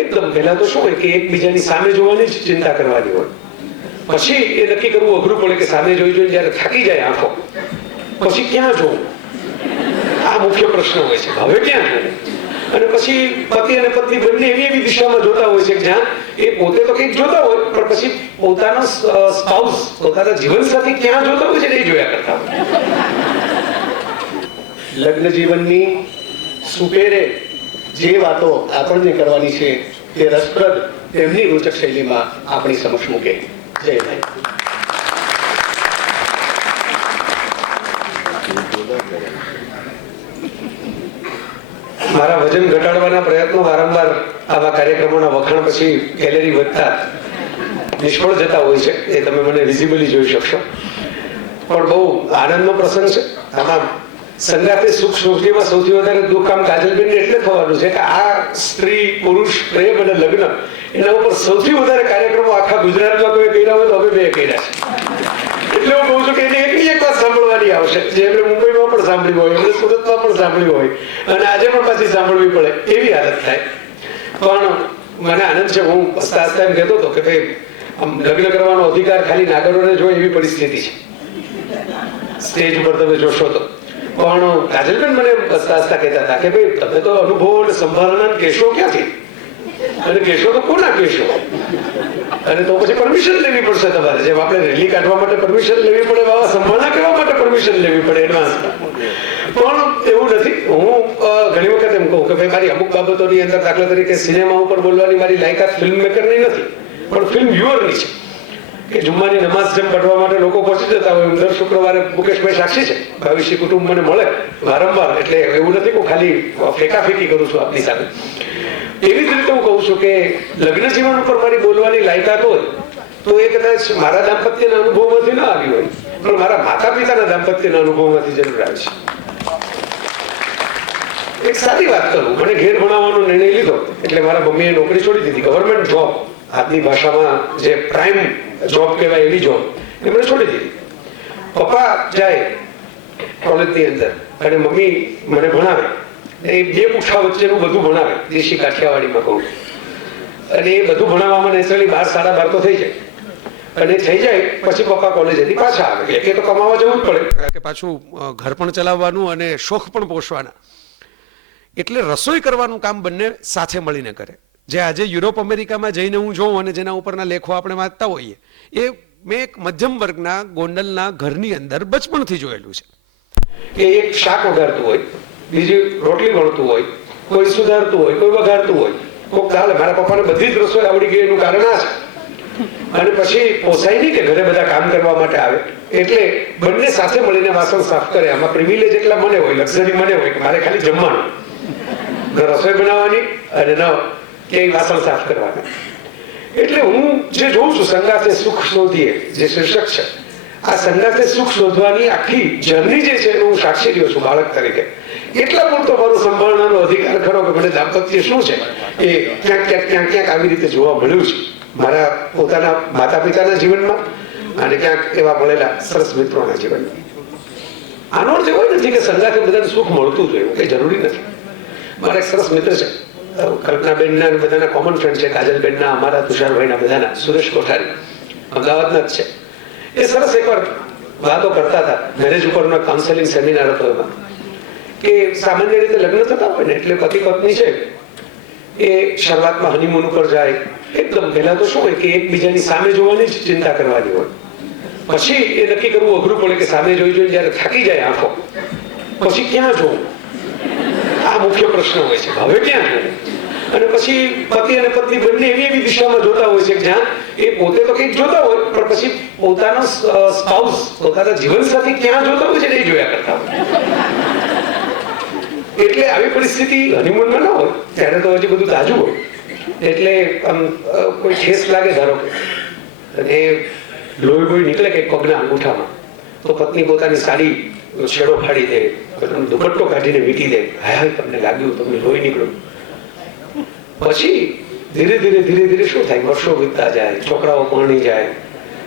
એકદમ પહેલા તો શું હોય કે એકબીજાની સામે જોવાની જ ચિંતા કરવાની હોય, પછી એ નક્કી કરવું અઘરું પડે કે સામે જોઈ જોઈને જયારે થાકી જાય આંખો, પછી ક્યાં જોવું, આ મુખ્ય પ્રશ્ન હોય છે, હવે ક્યાં જોવું. અને પછી પતિ અને પત્ની બંને એવી એવી દિશામાં જોતા હોય છે જ્યાં એ પોતે તો કંઈક જોતા હોય પણ પછી પોતાનો સ્પાઉસ, પોતાના જીવનસાથી ક્યાં જોતા હોય છે એ જોયા કરતા હોય. લગ્ન જીવનની સુપેરે જે વાતો આપણને કરવાની છે તે રસપ્રદ તેમની રોચક શૈલીમાં આપણી સમક્ષ મૂકે. જય ભાઈ. મારા વજન ઘટાડવાના પ્રયત્નો વારંવાર આવા કાર્યક્રમોના વખાણ પછી કેલેરી વધતા નિષ્ફળ જતા હોય છે, એ તમે મને વિઝિબલી જોઈ શકશો. પણ બહુ આનંદનો પ્રસંગ છે. આમાં સંગાતે સુખ શોધીમાં સૌથી વધારે દુઃખ આમ કાજલબેનને એટલે થવાનું છે કે આ સ્ત્રી પુરુષ પ્રેમ અને લગ્ન એના ઉપર સૌથી વધારે કાર્યક્રમો આખા ગુજરાતમાં કોઈ કર્યા હોય તો હવે બે કર્યા છે. એટલે હું કહું છું કે એને એકની એક વાત સાંભળવાની આવશે, જે એમણે મુંબઈમાં પણ સાંભળ્યું હોય, એમણે સુરતમાં પણ સાંભળ્યું હોય અને આજે પણ પાછી સાંભળવી પડે એવી હાલત થાય. પણ મને આનંદ છે. હું હસતા હસતા એમ કહેતો હતો કે ભાઈ આમ લગ્ન કરવાનો અધિકાર ખાલી નાગરોને જ હોય એવી પરિસ્થિતિ છે સ્ટેજ ઉપર તમે જોશો તો. પણ કાજલબેન મને હસતા હસતા કહેતા હતા કે ભાઈ તમે તો અનુભવો અને સંભાળના કેશો ક્યાંથી, અને કેશો તો કોના કેશો, અને તો પછી પરમિશન લેવી પડશે તમારે. જેમ આપણે રેલી કાઢવા માટે પરમિશન લેવી પડે, બાબા સંભાળના કરવા માટે પરમિશન લેવી પડે એડવાન્સમાં. પણ એવું નથી. હું ઘણી વખત એમ કહું કે ભાઈ મારી અમુક બાબતોની અંદર, દાખલા તરીકે સિનેમા ઉપર બોલવાની મારી લાયકાત ફિલ્મ મેકરની નથી પણ ફિલ્મ વ્યુઅરની છે. કે જુમ્માની નમાઝ જેમ પઢવા માટે લોકો પહોંચી જતા હોય, દર શુક્રવારે મુકેશભાઈ સાક્ષી છે, ભવિષ્ય કુટુંબ મને મળે વારંવાર. એટલે એવું નથી કે ખાલી ફેંકાફેંકી કરું છું આપની સાથે. એવી જ રીતે હું કહું છું કે લગ્ન જીવન ઉપર મારી બોલવાની લાયકાત હોય તો એ કદાચ મારા દાંપત્યના અનુભવમાંથી ના આવી હોય પણ મારા માતા પિતાના દાંપત્યના અનુભવમાંથી જરૂર આવી છે. એક સારી વાત કરું, મને ઘેર ભણાવવાનો નિર્ણય લીધો એટલે મારા મમ્મીએ નોકરી છોડી દીધી. ગવર્મેન્ટ જોબ, આજની ભાષામાં જે પ્રાઇમ જોબ કહેવાય એવી જોબ એમણે છોડી દીધી. પપ્પા જાય કોલેજની અંદર અને મમ્મી મને ભણાવે. એ બે પૂઠા વચ્ચેનું બધું ભણાવે, દેશી કાઠિયાવાડીમાં કહું. અને એ બધું ભણાવવામાં નેચરલી 12, 12:30 તો થઈ જાય. અને થઈ જાય પછી પપ્પા કોલેજેથી પાછા આવે. એટલે તો કમાવા જવું જ પડે કે પાછું ઘર પણ ચલાવવાનું અને શોખ પણ પોષવાના. એટલે રસોઈ કરવાનું કામ બંને સાથે મળીને કરે. જે આજે યુરોપ અમેરિકામાં જઈને હું જોઉં અને જેના ઉપરના લેખો આપણે વાંચતા હોઈએ, એ મેં એક મધ્યમ વર્ગના ગોંડલના ઘરની અંદર બચપણથી જોયેલું છે કે એક શાક વઘારતું હોય, બીજી રોટલી વળતું હોય, કોઈ સુધારતું હોય, કોઈ વઘારતું હોય, કોઈક દાળ. મારા પપ્પાને બધી જ રસોઈ આવડી ગઈ એનું કારણ આ છે. અને પછી પોસાય નહીં કે ઘરે બધા કામ કરવા માટે આવે એટલે બંને સાથે મળીને વાસણ સાફ કરે. આમાં પ્રિવિલેજ એટલા મને હોય, લક્ઝરી મને હોય કે મારે ખાલી જમવાનું, રસોઈ બનાવવાની અને ન કે વાસણ સાફ કરવાના. એટલે હું જે જોઉં છું સંગાથે સુખ શોધીએ જે શીર્ષક છે, આ સંગાથે સુખ શોધવાની આખી જર્ની જે છે હું સાક્ષી રહ્યો છું બાળક તરીકે. એટલા પૂરતો મારો સંભાળવાનો અધિકાર ખરો કે મને દાંપત્ય શું છે એ ક્યાંક આવી રીતે જોવા મળ્યું છે મારા પોતાના માતા પિતાના જીવનમાં અને ક્યાંક એવા મળેલા સરસ મિત્રોના જીવનમાં. આનો અર્થ એવો નથી કે સંગાથે બધાને સુખ મળતું જ એવું કઈ જરૂરી નથી. મારા એક સરસ મિત્ર છે, કલ્પનાબેનના બધાના કોમન ફ્રેન્ડ છે, કાજલબેનના, અમારા તુષારભાઈના બધાના, સુરેશ કોઠારી અમદાવાદના જ છે. એ સરસ એકવાર વાતો કરતા હતા, મેરેજ ઉપરનો કાઉન્સેલિંગ સેમિનાર હતો એમાં, કે સામાન્ય રીતે લગ્ન થતા હોય ને એટલે પતિ પત્ની છે એ શરૂઆતમાં હનીમૂન ઉપર જાય. એકદમ પહેલા તો શું હોય કે એકબીજાની સામે જોવાની જ ચિંતા કરવાની હોય, પછી એ નક્કી કરવું અઘરું પડે કે સામે જોઈ જોઈને જયારે થાકી જાય આંખો, પછી ક્યાં જોવું, આ મુખ્ય પ્રશ્ન હોય છે, હવે ક્યાં જોવું. અને પછી પતિ અને પત્ની બંને એવી એવી દિશામાં જોતા હોય છે જ્યાં એ પોતે તો કંઈક જોતા હોય પણ પછી પોતાનો સ્પાઉસ, પોતાના જીવનસાથી ક્યાં જોતા હોય છે એ જોયા કરતા હોય. એટલે આવી પરિસ્થિતિ હનીમૂનમાં ના હોય ત્યારે તો હજી બધું તાજું હોય. એટલે આમ કોઈ ઠેસ લાગે ધારો કે અને લોહી નીકળે કે પગના અંગૂઠામાં, તો પત્ની પોતાની સાડી છેડો ફાડી દે, દુપટ્ટો કાઢીને વીટી દે, હાય તમને લાગ્યું, તમને લોહી નીકળ્યું. પછી ધીરે ધીરે શું થાય, વર્ષો વીતતા જાય, છોકરાઓ પરણી જાય,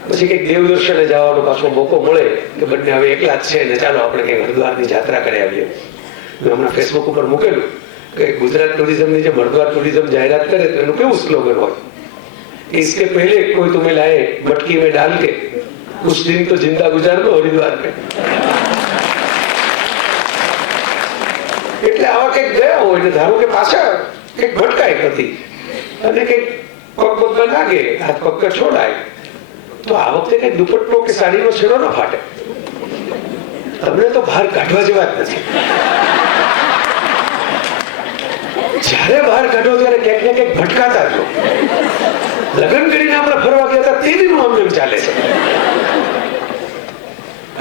પછી કંઈક દેવદર્શને જવાનો પાછો મોકો મળે કે બંને હવે એકલા જ છે ને ચાલો આપણે કંઈક હરિદ્વારની જાત્રા કરી આવીએ. મેં હમણાં ફેસબુક ઉપર મૂકેલું કે ગુજરાત ટુરિઝમની જે મર્દવાર ટુરિઝમ જાહેરાત કરે તો એનું કેવું સ્લોગન હોય, इसके पहले कोई तुम्हें लाए मटकी में डाल के उस दिन तो जिंदा गुजार दो हरिद्वार में। એટલે આવા કંઈક ગયા હોય ને ધારો કે પાછા કંઈક ભટકાય હતી અને કંઈક પગ પગમાં લાગે, હાથ પગ છોડાય, તો આ વખતે કંઈક દુપટ્ટો કે સાડીનો છેડો ન ફાટે. તમને તો બહાર કાઢવા જેવા જ નથી. જયારે બહાર કાઢો ત્યારે ક્યાંક ને ક્યાંક ભટકાતા છો. લગ્ન કરીને આપણે ફરવા ગયા હતા તે દિનનું અમને ચાલે છે.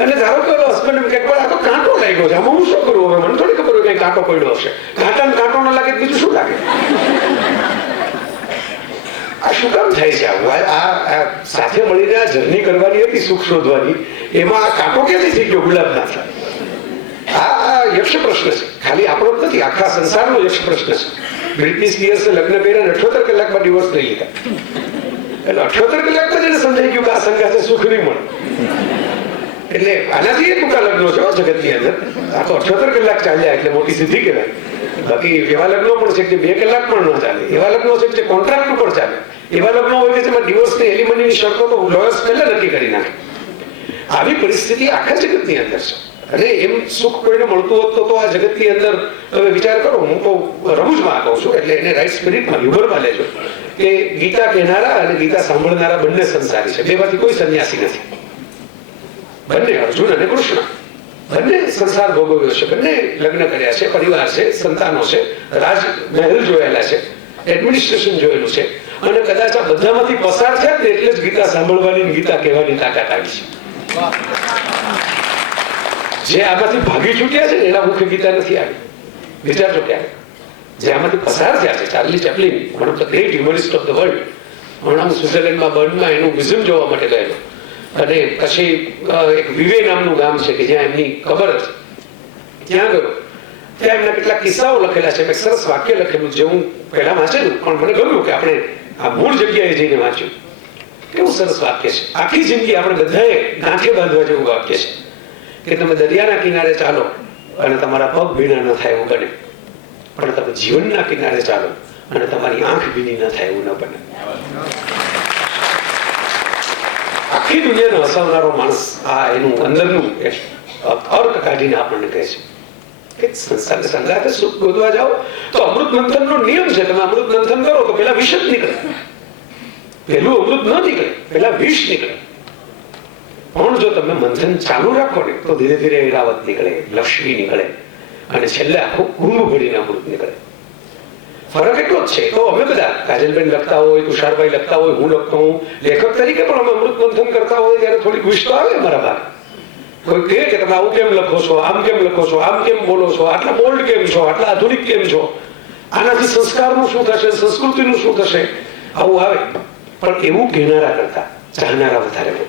અને ધારો કે હસબન્ડ કંઈક આ તો કાંટો લાગ્યો છે, આમાં હું શું કરું? હવે મને થોડી ખબર હોય કઈ કાંટો પડ્યો હશે. કાંટાને કાંટો ન લાગે બીજું શું લાગે? આ શું કામ થાય છે? આ સાથે મળીને આ જર્ની કરવાની હતી, સુખ શોધવાની, એમાં આ કાંટો ક્યાંથી થઈ ગયો ગુલાબમાંથી? આ યક્ષ પ્રશ્ન છે, ખાલી આપણો જ નથી, આખા સંસારનો યક્ષ પ્રશ્ન છે. બ્રિટની સ્પિયર્સે લગ્ન કર્યા 78 કલાકમાં ડિવોર્સ લઈ લીધા. એટલે 78 કલાકમાં જ એને સમજાઈ ગયું કે આ સંગાથે સુખ નહીં મળે. એટલે આનાથી એ ટૂંકા લગ્નો છે જગતની અંદર. આ તો 78 કલાક ચાલ્યા એટલે મોટી સિદ્ધિ કહેવાય. બાકી એવા લગ્નો પણ છે કે 2 કલાક પણ ન ચાલે, એવા લગ્નો છે કે કોન્ટ્રાક્ટ ઉપર ચાલે, એવા લગ્નો હોય કે જેમાં ડિવોર્સની એલિમનીની શરતો તો લોયર્સ પહેલા નક્કી કરી નાખે. આવી પરિસ્થિતિ આખા જગતની અંદર છે. અને એમ સુખ કોઈને મળતું હોત તો આ જગતની અંદર હવે વિચાર કરો. હું તો રમૂજમાં કહું છું, એટલે એને રાઈટ સ્પિરિટમાં હ્યુમરમાં લેજો કે ગીતા કહેનારા અને ગીતા સાંભળનારા બંને સંસારી છે, બેમાંથી કોઈ સંન્યાસી નથી. બંને અર્જુન અને કૃષ્ણ બંને સંસાર ભોગવ્યો છે, બંને લગ્ન કર્યા છે, પરિવાર છે, સંતાનો છે, રાજમહેલ જોયેલા છે, એડમિનિસ્ટ્રેશન જોયેલું છે, અને કદાચ આ બધામાંથી પસાર થયા ને એટલે જ ગીતા સાંભળવાની, ગીતા કહેવાની તાકાત આવી છે. જે આમાંથી ભાગી છૂટ્યા છે ને એના મુખે ગીતા નથી આવી. વિચારજો ક્યારે જે આમાંથી પસાર થયા છે. Charlie Chaplin, one of the great humorist of the world, હમણાં હું સ્વિટ્ઝરલેન્ડમાં બર્નમાં એનું મ્યુઝિયમ જોવા માટે ગયેલો. અને પછી એક વિવે નામનું ગામ છે કે જ્યાં એમની કબર હતી, ત્યાં ગયો. ત્યાં એમના કેટલાક કિસ્સાઓ લખેલા છે. એક સરસ વાક્ય લખેલું જે હું પહેલા વાંચેલું પણ મને ગમ્યું કે આપણે આ મૂળ જગ્યાએ જઈને વાંચ્યું. કેવું સરસ વાક્ય છે. આખી જિંદગી આપણે બધાએ ગાંઠે બાંધવા જેવું વાક્ય છે કે તમે દરિયાના કિનારે ચાલો અને તમારા પગ ભીના ન થાય એવું બને, પણ તમે જીવનના કિનારે ચાલો અને તમારી આંખ ભીની ન થાય એવું ન બને. આખી દુનિયાને હસાવનારો માણસ આ એનું અંદરનું અર્ક કાઢીને આપણને કહે છે કે સંગાથે સુખ ગોતવા જાઓ તો અમૃત મંથનનો નિયમ છે. તમે અમૃત મંથન કરો તો પેલા વિષ જ નીકળે, પેલું અમૃત ન નીકળે, પેલા વિષ નીકળે. પણ જો તમે મંથન ચાલુ રાખો ને તો ધીરે ધીરે ઐરાવત નીકળે, લક્ષ્મી નીકળે અને છેલ્લે આખું કુંભ ભરીને અમૃત નીકળે. ફરક એટલો જ છે. તો અમે બધા, કાજલબેન લખતા હોય, તુષારભાઈ લખતા હોય, હું લખતો હું, લેખક તરીકે પણ અમે અમૃત મંથન કરતા હોય ત્યારે થોડીક વિષ તો આવે અમારા ભાગ. કોઈ કહે કે તમે આવું કેમ લખો છો, આમ કેમ લખો છો, આમ કેમ બોલો છો, આટલા બોલ્ડ કેમ છો, આટલા આધુનિક કેમ છો, આનાથી સંસ્કારનું શું થશે, સંસ્કૃતિનું શું થશે, આવું આવે. પણ એવું કહેનારા કરતા ચાહનારા વધારે હોય,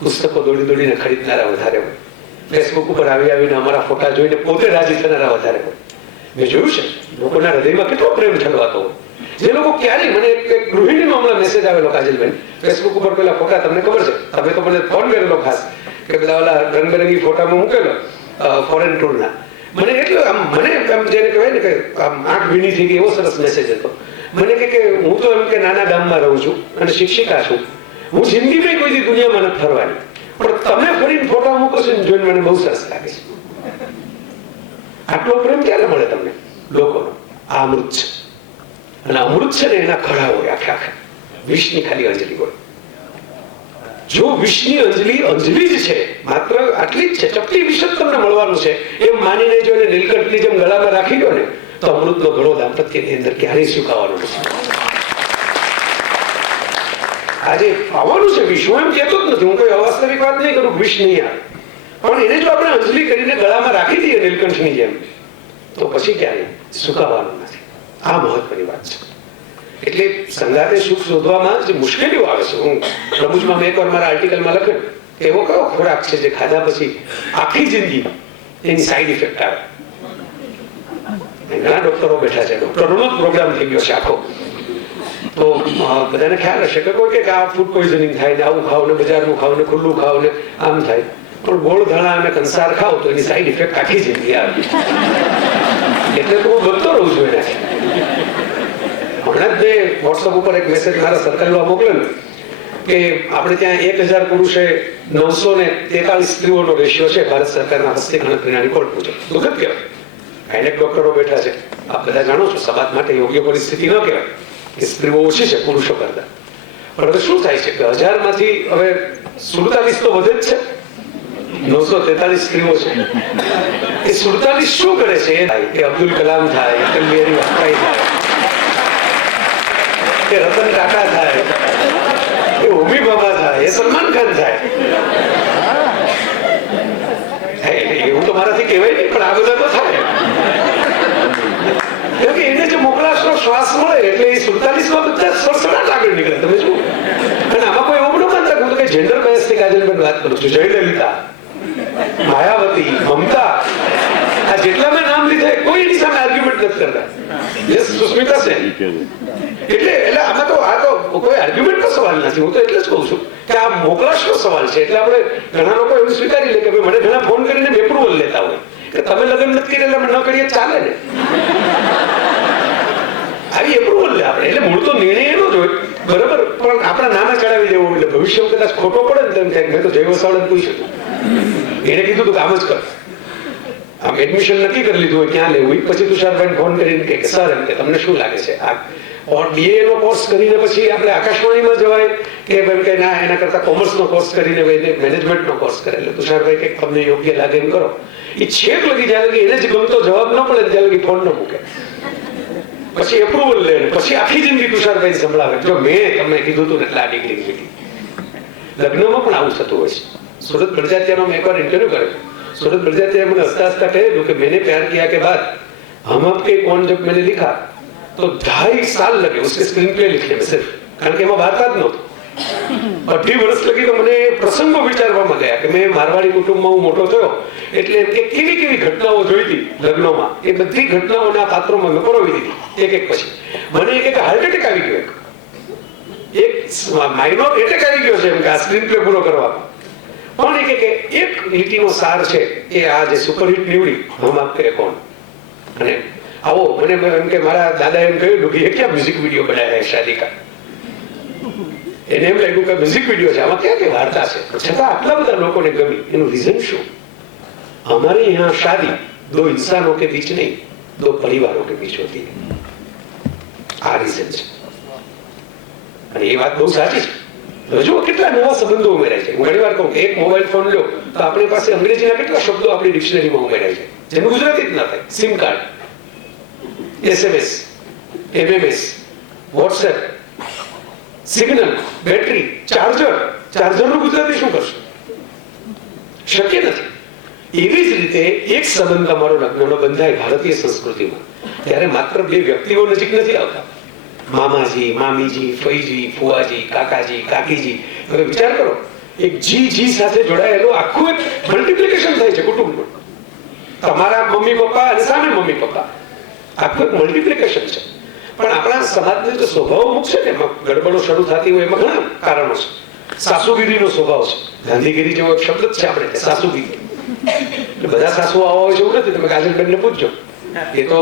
પુસ્તકો દોડી દોડીને ખરીદનારા વધારે હોય, ફેસબુક ઉપર આવી આવીને અમારા ફોટા જોઈને પોતે રાજી થનારા વધારે હોય. મેં જોયું છે લોકોના હૃદયમાં કેટલો પ્રેમ ઠલવાતો હોય. જે લોકો ક્યારેય, મને એક ગૃહિણીનો હમણાં મેસેજ આવેલો, કાજલબેન ફેસબુક ઉપર પેલા ફોટા તમને ખબર છે, તમે તો મને ફોન કરેલો ખાસ કે બધા ઓલા રંગબેરંગી ફોટામાં મૂકેલો ફોરેન ટૂરના. મને એટલો આમ, મને આમ જેને કહેવાય ને કે આમ આંખ ભીની થઈ ગઈ એવો સરસ મેસેજ હતો. મને કે હું તો એમ કે નાના ગામમાં રહું છું અને શિક્ષિકા છું, હું જિંદગીમાં કોઈ દી દુનિયામાં નથી ફરવાની, પણ તમે ફરીને ફોટા મૂકો છો ને જોઈને મને બહુ સરસ લાગે છે. આટલો પ્રેમ ક્યારે મળે તમને લોકોનો? આ અમૃત છે. અને અમૃત છે ને એના ખડા હોય આખે આખા, વિષની ખાલી અંજલિ હોય. જો વિષની અંજલિ જ છે, માત્ર આટલી જ છે, ચપટી વિષ જ તમને મળવાનું છે એમ માનીને જો એને નીલકંઠની જેમ ગળામાં રાખી દો ને તો અમૃતનો ઘડો દાંપત્યની અંદર ક્યારેય સુકાવાનો નથી. આજે આવવાનું છે વિષ, હું એમ કહેતો જ નથી, હું કોઈ અવાસ્તવિક વાત નહીં કરું, વિષ નહીં આવે. પણ એને જો આપણે અંજલિ કરીને ગળામાં રાખી દઈએ નીલકંઠની જેમ તો પછી ક્યારેય સુકાવાનું નથી. આ મહત્વની વાત છે. એટલે સંગાતે સુખ શોધવામાં જે મુશ્કેલીઓ આવે છે, હું રમૂજમાં મેં એકવાર મારા આર્ટિકલમાં લખ્યું કે એવો કયો ખોરાક છે જે ખાધા પછી આખી જિંદગી એની સાઈડ ઇફેક્ટ આવે. ઘણા ડોક્ટરો બેઠા છે, ડોક્ટરોનો જ પ્રોગ્રામ થઈ ગયો છે આખો. તો બધાને ખ્યાલ હશે કે કોઈ કે આ ફૂડ પોઈઝનિંગ થાય ને, આવું ખાવ ને, બજારનું ખાવ ને, ખુલ્લું ખાવ ને, આમ થાય. પણ ગોળ ધાણા અને કંસાર ખાવ તો એની સાઈડ ઇફેક્ટ આખી જિંદગી આવે. એટલે બચતો રહું છું એને. હમણાં જ મેં વોટ્સઅપ ઉપર એક મેસેજ મારા સર્કલમાં મોકલેલો કે આપણે ત્યાં 1000 પુરુષે 943 સ્ત્રીઓનો રેશિયો છે ભારત સરકારના હસ્તે ગણતરીના રિપોર્ટ મુજબ. દુઃખદ કહેવાય. ગાયનેક ડોક્ટરો બેઠા છે, આપ બધા જાણો છો, સમાજ માટે યોગ્ય પરિસ્થિતિ ન કહેવાય કે સ્ત્રીઓ ઓછી છે પુરુષો કરતા. પણ હવે શું થાય છે કે 1000 માંથી હવે 47 તો વધે જ છે. 943 સ્ત્રીઓ છે. એ 47 શું કરે છે? કે અબ્દુલ કલામ થાય, અટલ બિહારી વાજપેયી થાય, કે રતન ટાટા થાય, એ હોમી બાબા થાય, એ સલમાન ખાન થાય. એવું તો મારાથી કહેવાય નહીં, પણ આ બધા તો થાય. એને જે મોકલાશનો શ્વાસ મળે એટલે એ 47 બધા સડસડાટ આગળ નીકળે. તમે જુઓ. અને આમાં કોઈ એવું ન માનતા હું તો કઈ જેન્ડર બેઝ થી કાજલબેન વાત કરું છું. જયલલિતા, માયાવતી, મમતા, આ જેટલા મેં નામ લીધા કોઈ એની સામે આર્ગ્યુમેન્ટ નથી કરતા. યસ, સુસ્મિતા સેન. એટલે આમાં તો આ તો કોઈ આર્ગ્યુમેન્ટનો સવાલ નથી. હું તો એટલે જ કહું છું કે આ મોકલાશનો સવાલ છે. એટલે આપણે ઘણા લોકો એવું સ્વીકારી લે કે મને ઘણા ફોન કરીને એપ્રુવલ લેતા હોય કે તમે લગ્ન નથી કરી એટલે અમે ન કરીએ, ચાલે ને. આવી એપ્રુવલ લે આપણે. એટલે મૂળ તો નિર્ણય એનો જ હોય, બરાબર, પણ આપણા નામે ચડાવી દેવું એટલે ભવિષ્યમાં કદાચ ખોટો પડે ને તેમ થાય. મેં તો જય વસાવડાને પૂછ્યું, એને કીધું તું આમ જ કર. આમ એડમિશન નક્કી કરી લીધું હોય ક્યાં લેવું. પછી તુષારભાઈ ફોન કરીને કે સર એમ કે તમને શું લાગે છે આ BA નો કોર્સ કરીને પછી આપણે આકાશવાણીમાં જવાય કે એમ કે ના, એના કરતા કોમર્સનો કોર્સ કરીને મેનેજમેન્ટનો કોર્સ કરે. એટલે તુષારભાઈ કે તમને યોગ્ય લાગે એમ કરો. એ છેક લગી જ્યાં લગી એને જ ગમતો જવાબ ન પડે ત્યાં લગી ફોન ન મૂકે. પછી એપ્રુવલ લે, પછી આખી જિંદગી તુષારભાઈ સંભળાવે જો મેં તમને કીધું હતું ને એટલે આ ડિગ્રી લીધી. લગ્નમાં પણ આવું થતું હોય છે. સુરત પ્રજાતિયાનો મેં એકવાર ઇન્ટરવ્યુ કર્યો. सूरत प्रजातिया मैंने हंसता हंसता कहे कि मैंने प्यार किया के बाद हम आपके कौन जब मैंने लिखा तो 2.5 साल लगे उसके स्क्रीन प्ले लिखने में सिर्फ, कारण કે એમાં વાર્તા જ નહોતી. 2.5 વર્ષ લગી તો મને પ્રસંગો વિચારવામાં ગયા કે મેં મારવાડી કુટુંબમાં હું મોટો થયો એટલે કે કેવી કેવી ઘટનાઓ જોઈ હતી લગ્નોમાં, એ બધી ઘટનાઓના પાત્રોમાં મેં પરોવી દીધી એક એક. પછી મને એક હાર્ટ એટેક આવી ગયો, એક માઇનોર એટેક આવી ગયો છે એમ કે આ સ્ક્રીન પ્લે પૂરો કરવામાં. પણ એક લીટીનો સાર છે કે આ જે સુપરહિટ નીવડી હમ આપકે કોણ. અને આવો મને એમ કે મારા દાદા એમ કહ્યું કે ક્યાં મ્યુઝિક વિડીયો બનાવ્યા હે શાદી કા. એને એમ લાગ્યું કે મ્યુઝિક વિડીયો છે, આમાં ક્યાં કે વાર્તા છે, છતાં આટલા બધા લોકોને ગમી. એનું રીઝન શું? हमारे यहाँ शादी 2 इंसानों के बीच नहीं 2 परिवारों के बीच होती है. આ રીઝન છે. અને એ વાત બહુ સાચી છે. જો કેટલા નવા સંબંધો ઉમેરાય છે. હું ઘણી વાર કહું કે એક મોબાઈલ ફોન લો તો આપણી પાસે અંગ્રેજીના કેટલા શબ્દો આપણી ડિક્શનરીમાં ઉમેરાય છે જેનું ગુજરાતી જ ના થાય. Sim card, SMS, MMS, WhatsApp, signal, battery, ચાર્જરનું ગુજરાતી શું કરશું? શક્ય નથી. એવી જ રીતે એક સંબંધ તમારો લગ્નનો બંધાય ભારતીય સંસ્કૃતિમાં ત્યારે માત્ર 2 વ્યક્તિઓ નજીક નથી આવતા. મામાજી, મામીજી, ફઈજી, ફુવાજી, કાકાજી, કાકીજી. હવે વિચાર કરો, એક જી સાથે જોડાયેલો આખું એક મલ્ટીપ્લિકેશન થાય છે કુટુંબનું. તમારા મમ્મી પપ્પા અને સામે મમ્મી પપ્પા, આખું એક મલ્ટીપ્લિકેશન છે. પણ આપણા સમાજનો જે સ્વભાવ અમુક છે ને એમાં ગડબડો શરૂ થતી હોય એમાં ઘણા કારણો છે. સાસુગીરીનો સ્વભાવ છે. ગાંધીગીરી જેવો એક શબ્દ જ છે આપણે સાસુગીરી. બધા સાસુ આવા હોય છે એવું નથી. તમે કાજલબેનને પૂછજો, એ તો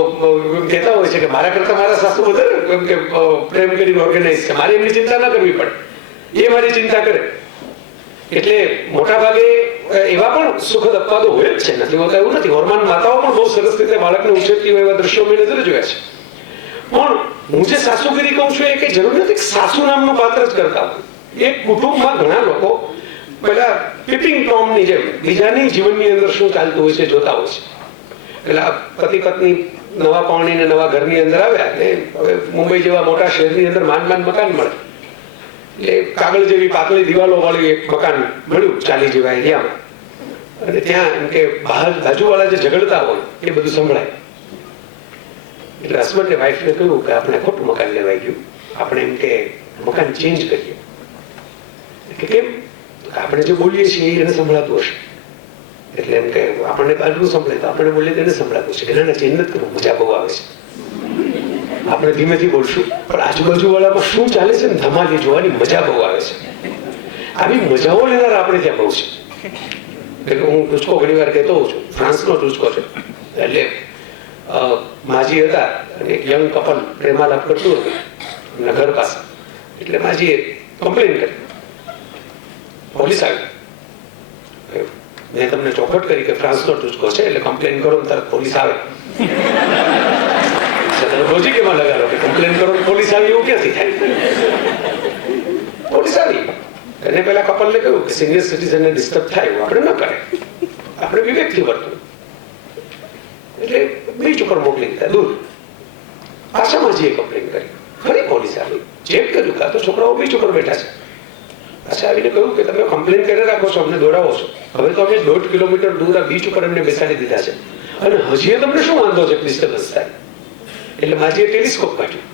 કહેતા હોય છે કે મારા કરતા મારા સાસુ વધારે એમ કે પ્રેમ કરીને ઓર્ગેનાઇઝ છે, મારે એમની ચિંતા ના કરવી પડે, એ મારી ચિંતા કરે. એટલે મોટા ભાગે એવા પણ સુખદ અપવાદો હોય જ છે, નથી હોતા એવું નથી. હોર્મોન માતાઓ પણ બહુ સરસ રીતે બાળકને ઉછેરતી હોય એવા દ્રશ્યો મેં નજરે જોયા છે. પણ હું જે સાસુગીરી કહું છું એ કઈ જરૂર નથી કે સાસુ નામનું પાત્ર જ કરતા હોય. એક કુટુંબમાં ઘણા લોકો પેલા પિપિંગ ટોમની જેમ બીજાની જીવનની અંદર શું ચાલતું હોય છે જોતા હોય છે. પેલા પતિ પત્ની નવા પાણીને નવા ઘરની અંદર આવ્યા ને હવે મુંબઈ જેવા મોટા શહેરની અંદર માંડ મકાન મળે એટલે કાગળ જેવી પાતળી દિવાલો વાળી એક મકાન મળ્યું ચાલી જેવા એરિયામાં. અને ત્યાં એમ કે બહાર બાજુવાળા જે ઝઘડતા હોય એ બધું સંભળાય. એટલે હસબન્ડે વાઈફને કહ્યું કે આપણે ખોટું મકાન લેવાઈ ગયું, આપણે એમ કે મકાન ચેન્જ કરીએ. કે કેમ? આપણે જે બોલીએ છીએ એને સંભળાતું હશે. એટલે એમ કે આપણને બાજુ સંભળાય તો આપણે બોલીએ તેને સંભળાતું છે. એના ચેન્જ નથી કરવું, મજા બહુ આવે છે. આપણે ધીમેથી બોલશું પણ આજુબાજુ વાળામાં શું ચાલે છે ને ધમાલી જોવાની મજા બહુ આવે છે. આવી મજાઓ લેનાર આપણે ત્યાં બહુ છે. એટલે હું ટૂચકો ઘણી વાર કહેતો હોઉં છું, ફ્રાન્સનો ટૂચકો છે. એટલે માજી હતા અને એક યંગ કપલ પ્રેમાલાપ કરતું હતું એમના ઘર પાસે. એટલે માજીએ કમ્પ્લેન કરી, પોલીસ આવી. મેં તમને ચોખવટ કરી કે ફ્રાન્સનો ટૂચકો છે એટલે કમ્પ્લેન કરો ને તરત પોલીસ આવે. લોજિક એમાં લગાડો કે કમ્પ્લેન કરો ને પોલીસ આવી, એવું ક્યાંથી થાય? પોલીસ આવી અને પેલા કપલને કહ્યું કે સિનિયર સિટીઝનને ડિસ્ટર્બ થાય એવું આપણે ન કરે, આપણે વિવેકથી વર્તવું. એટલે બીચ ઉપર મોકલી દીધા દૂર. પાછા માજીએ કમ્પ્લેન કરી, ફરી પોલીસ આવી, ચેક કર્યું કે આ તો છોકરાઓ બીચ ઉપર બેઠા છે. પાછા આવીને કહ્યું કે તમે કમ્પ્લેન કરી રાખો છો, અમને દોડાવો છો. હવે તો અમે 1.5 કિલોમીટર દૂર આ બીચ ઉપર એમને બેસાડી દીધા છે અને હજી તમને શું વાંધો છે ડિસ્ટર્બન્સ થાય? એટલે માજીએ ટેલિસ્કોપ કાઢ્યું.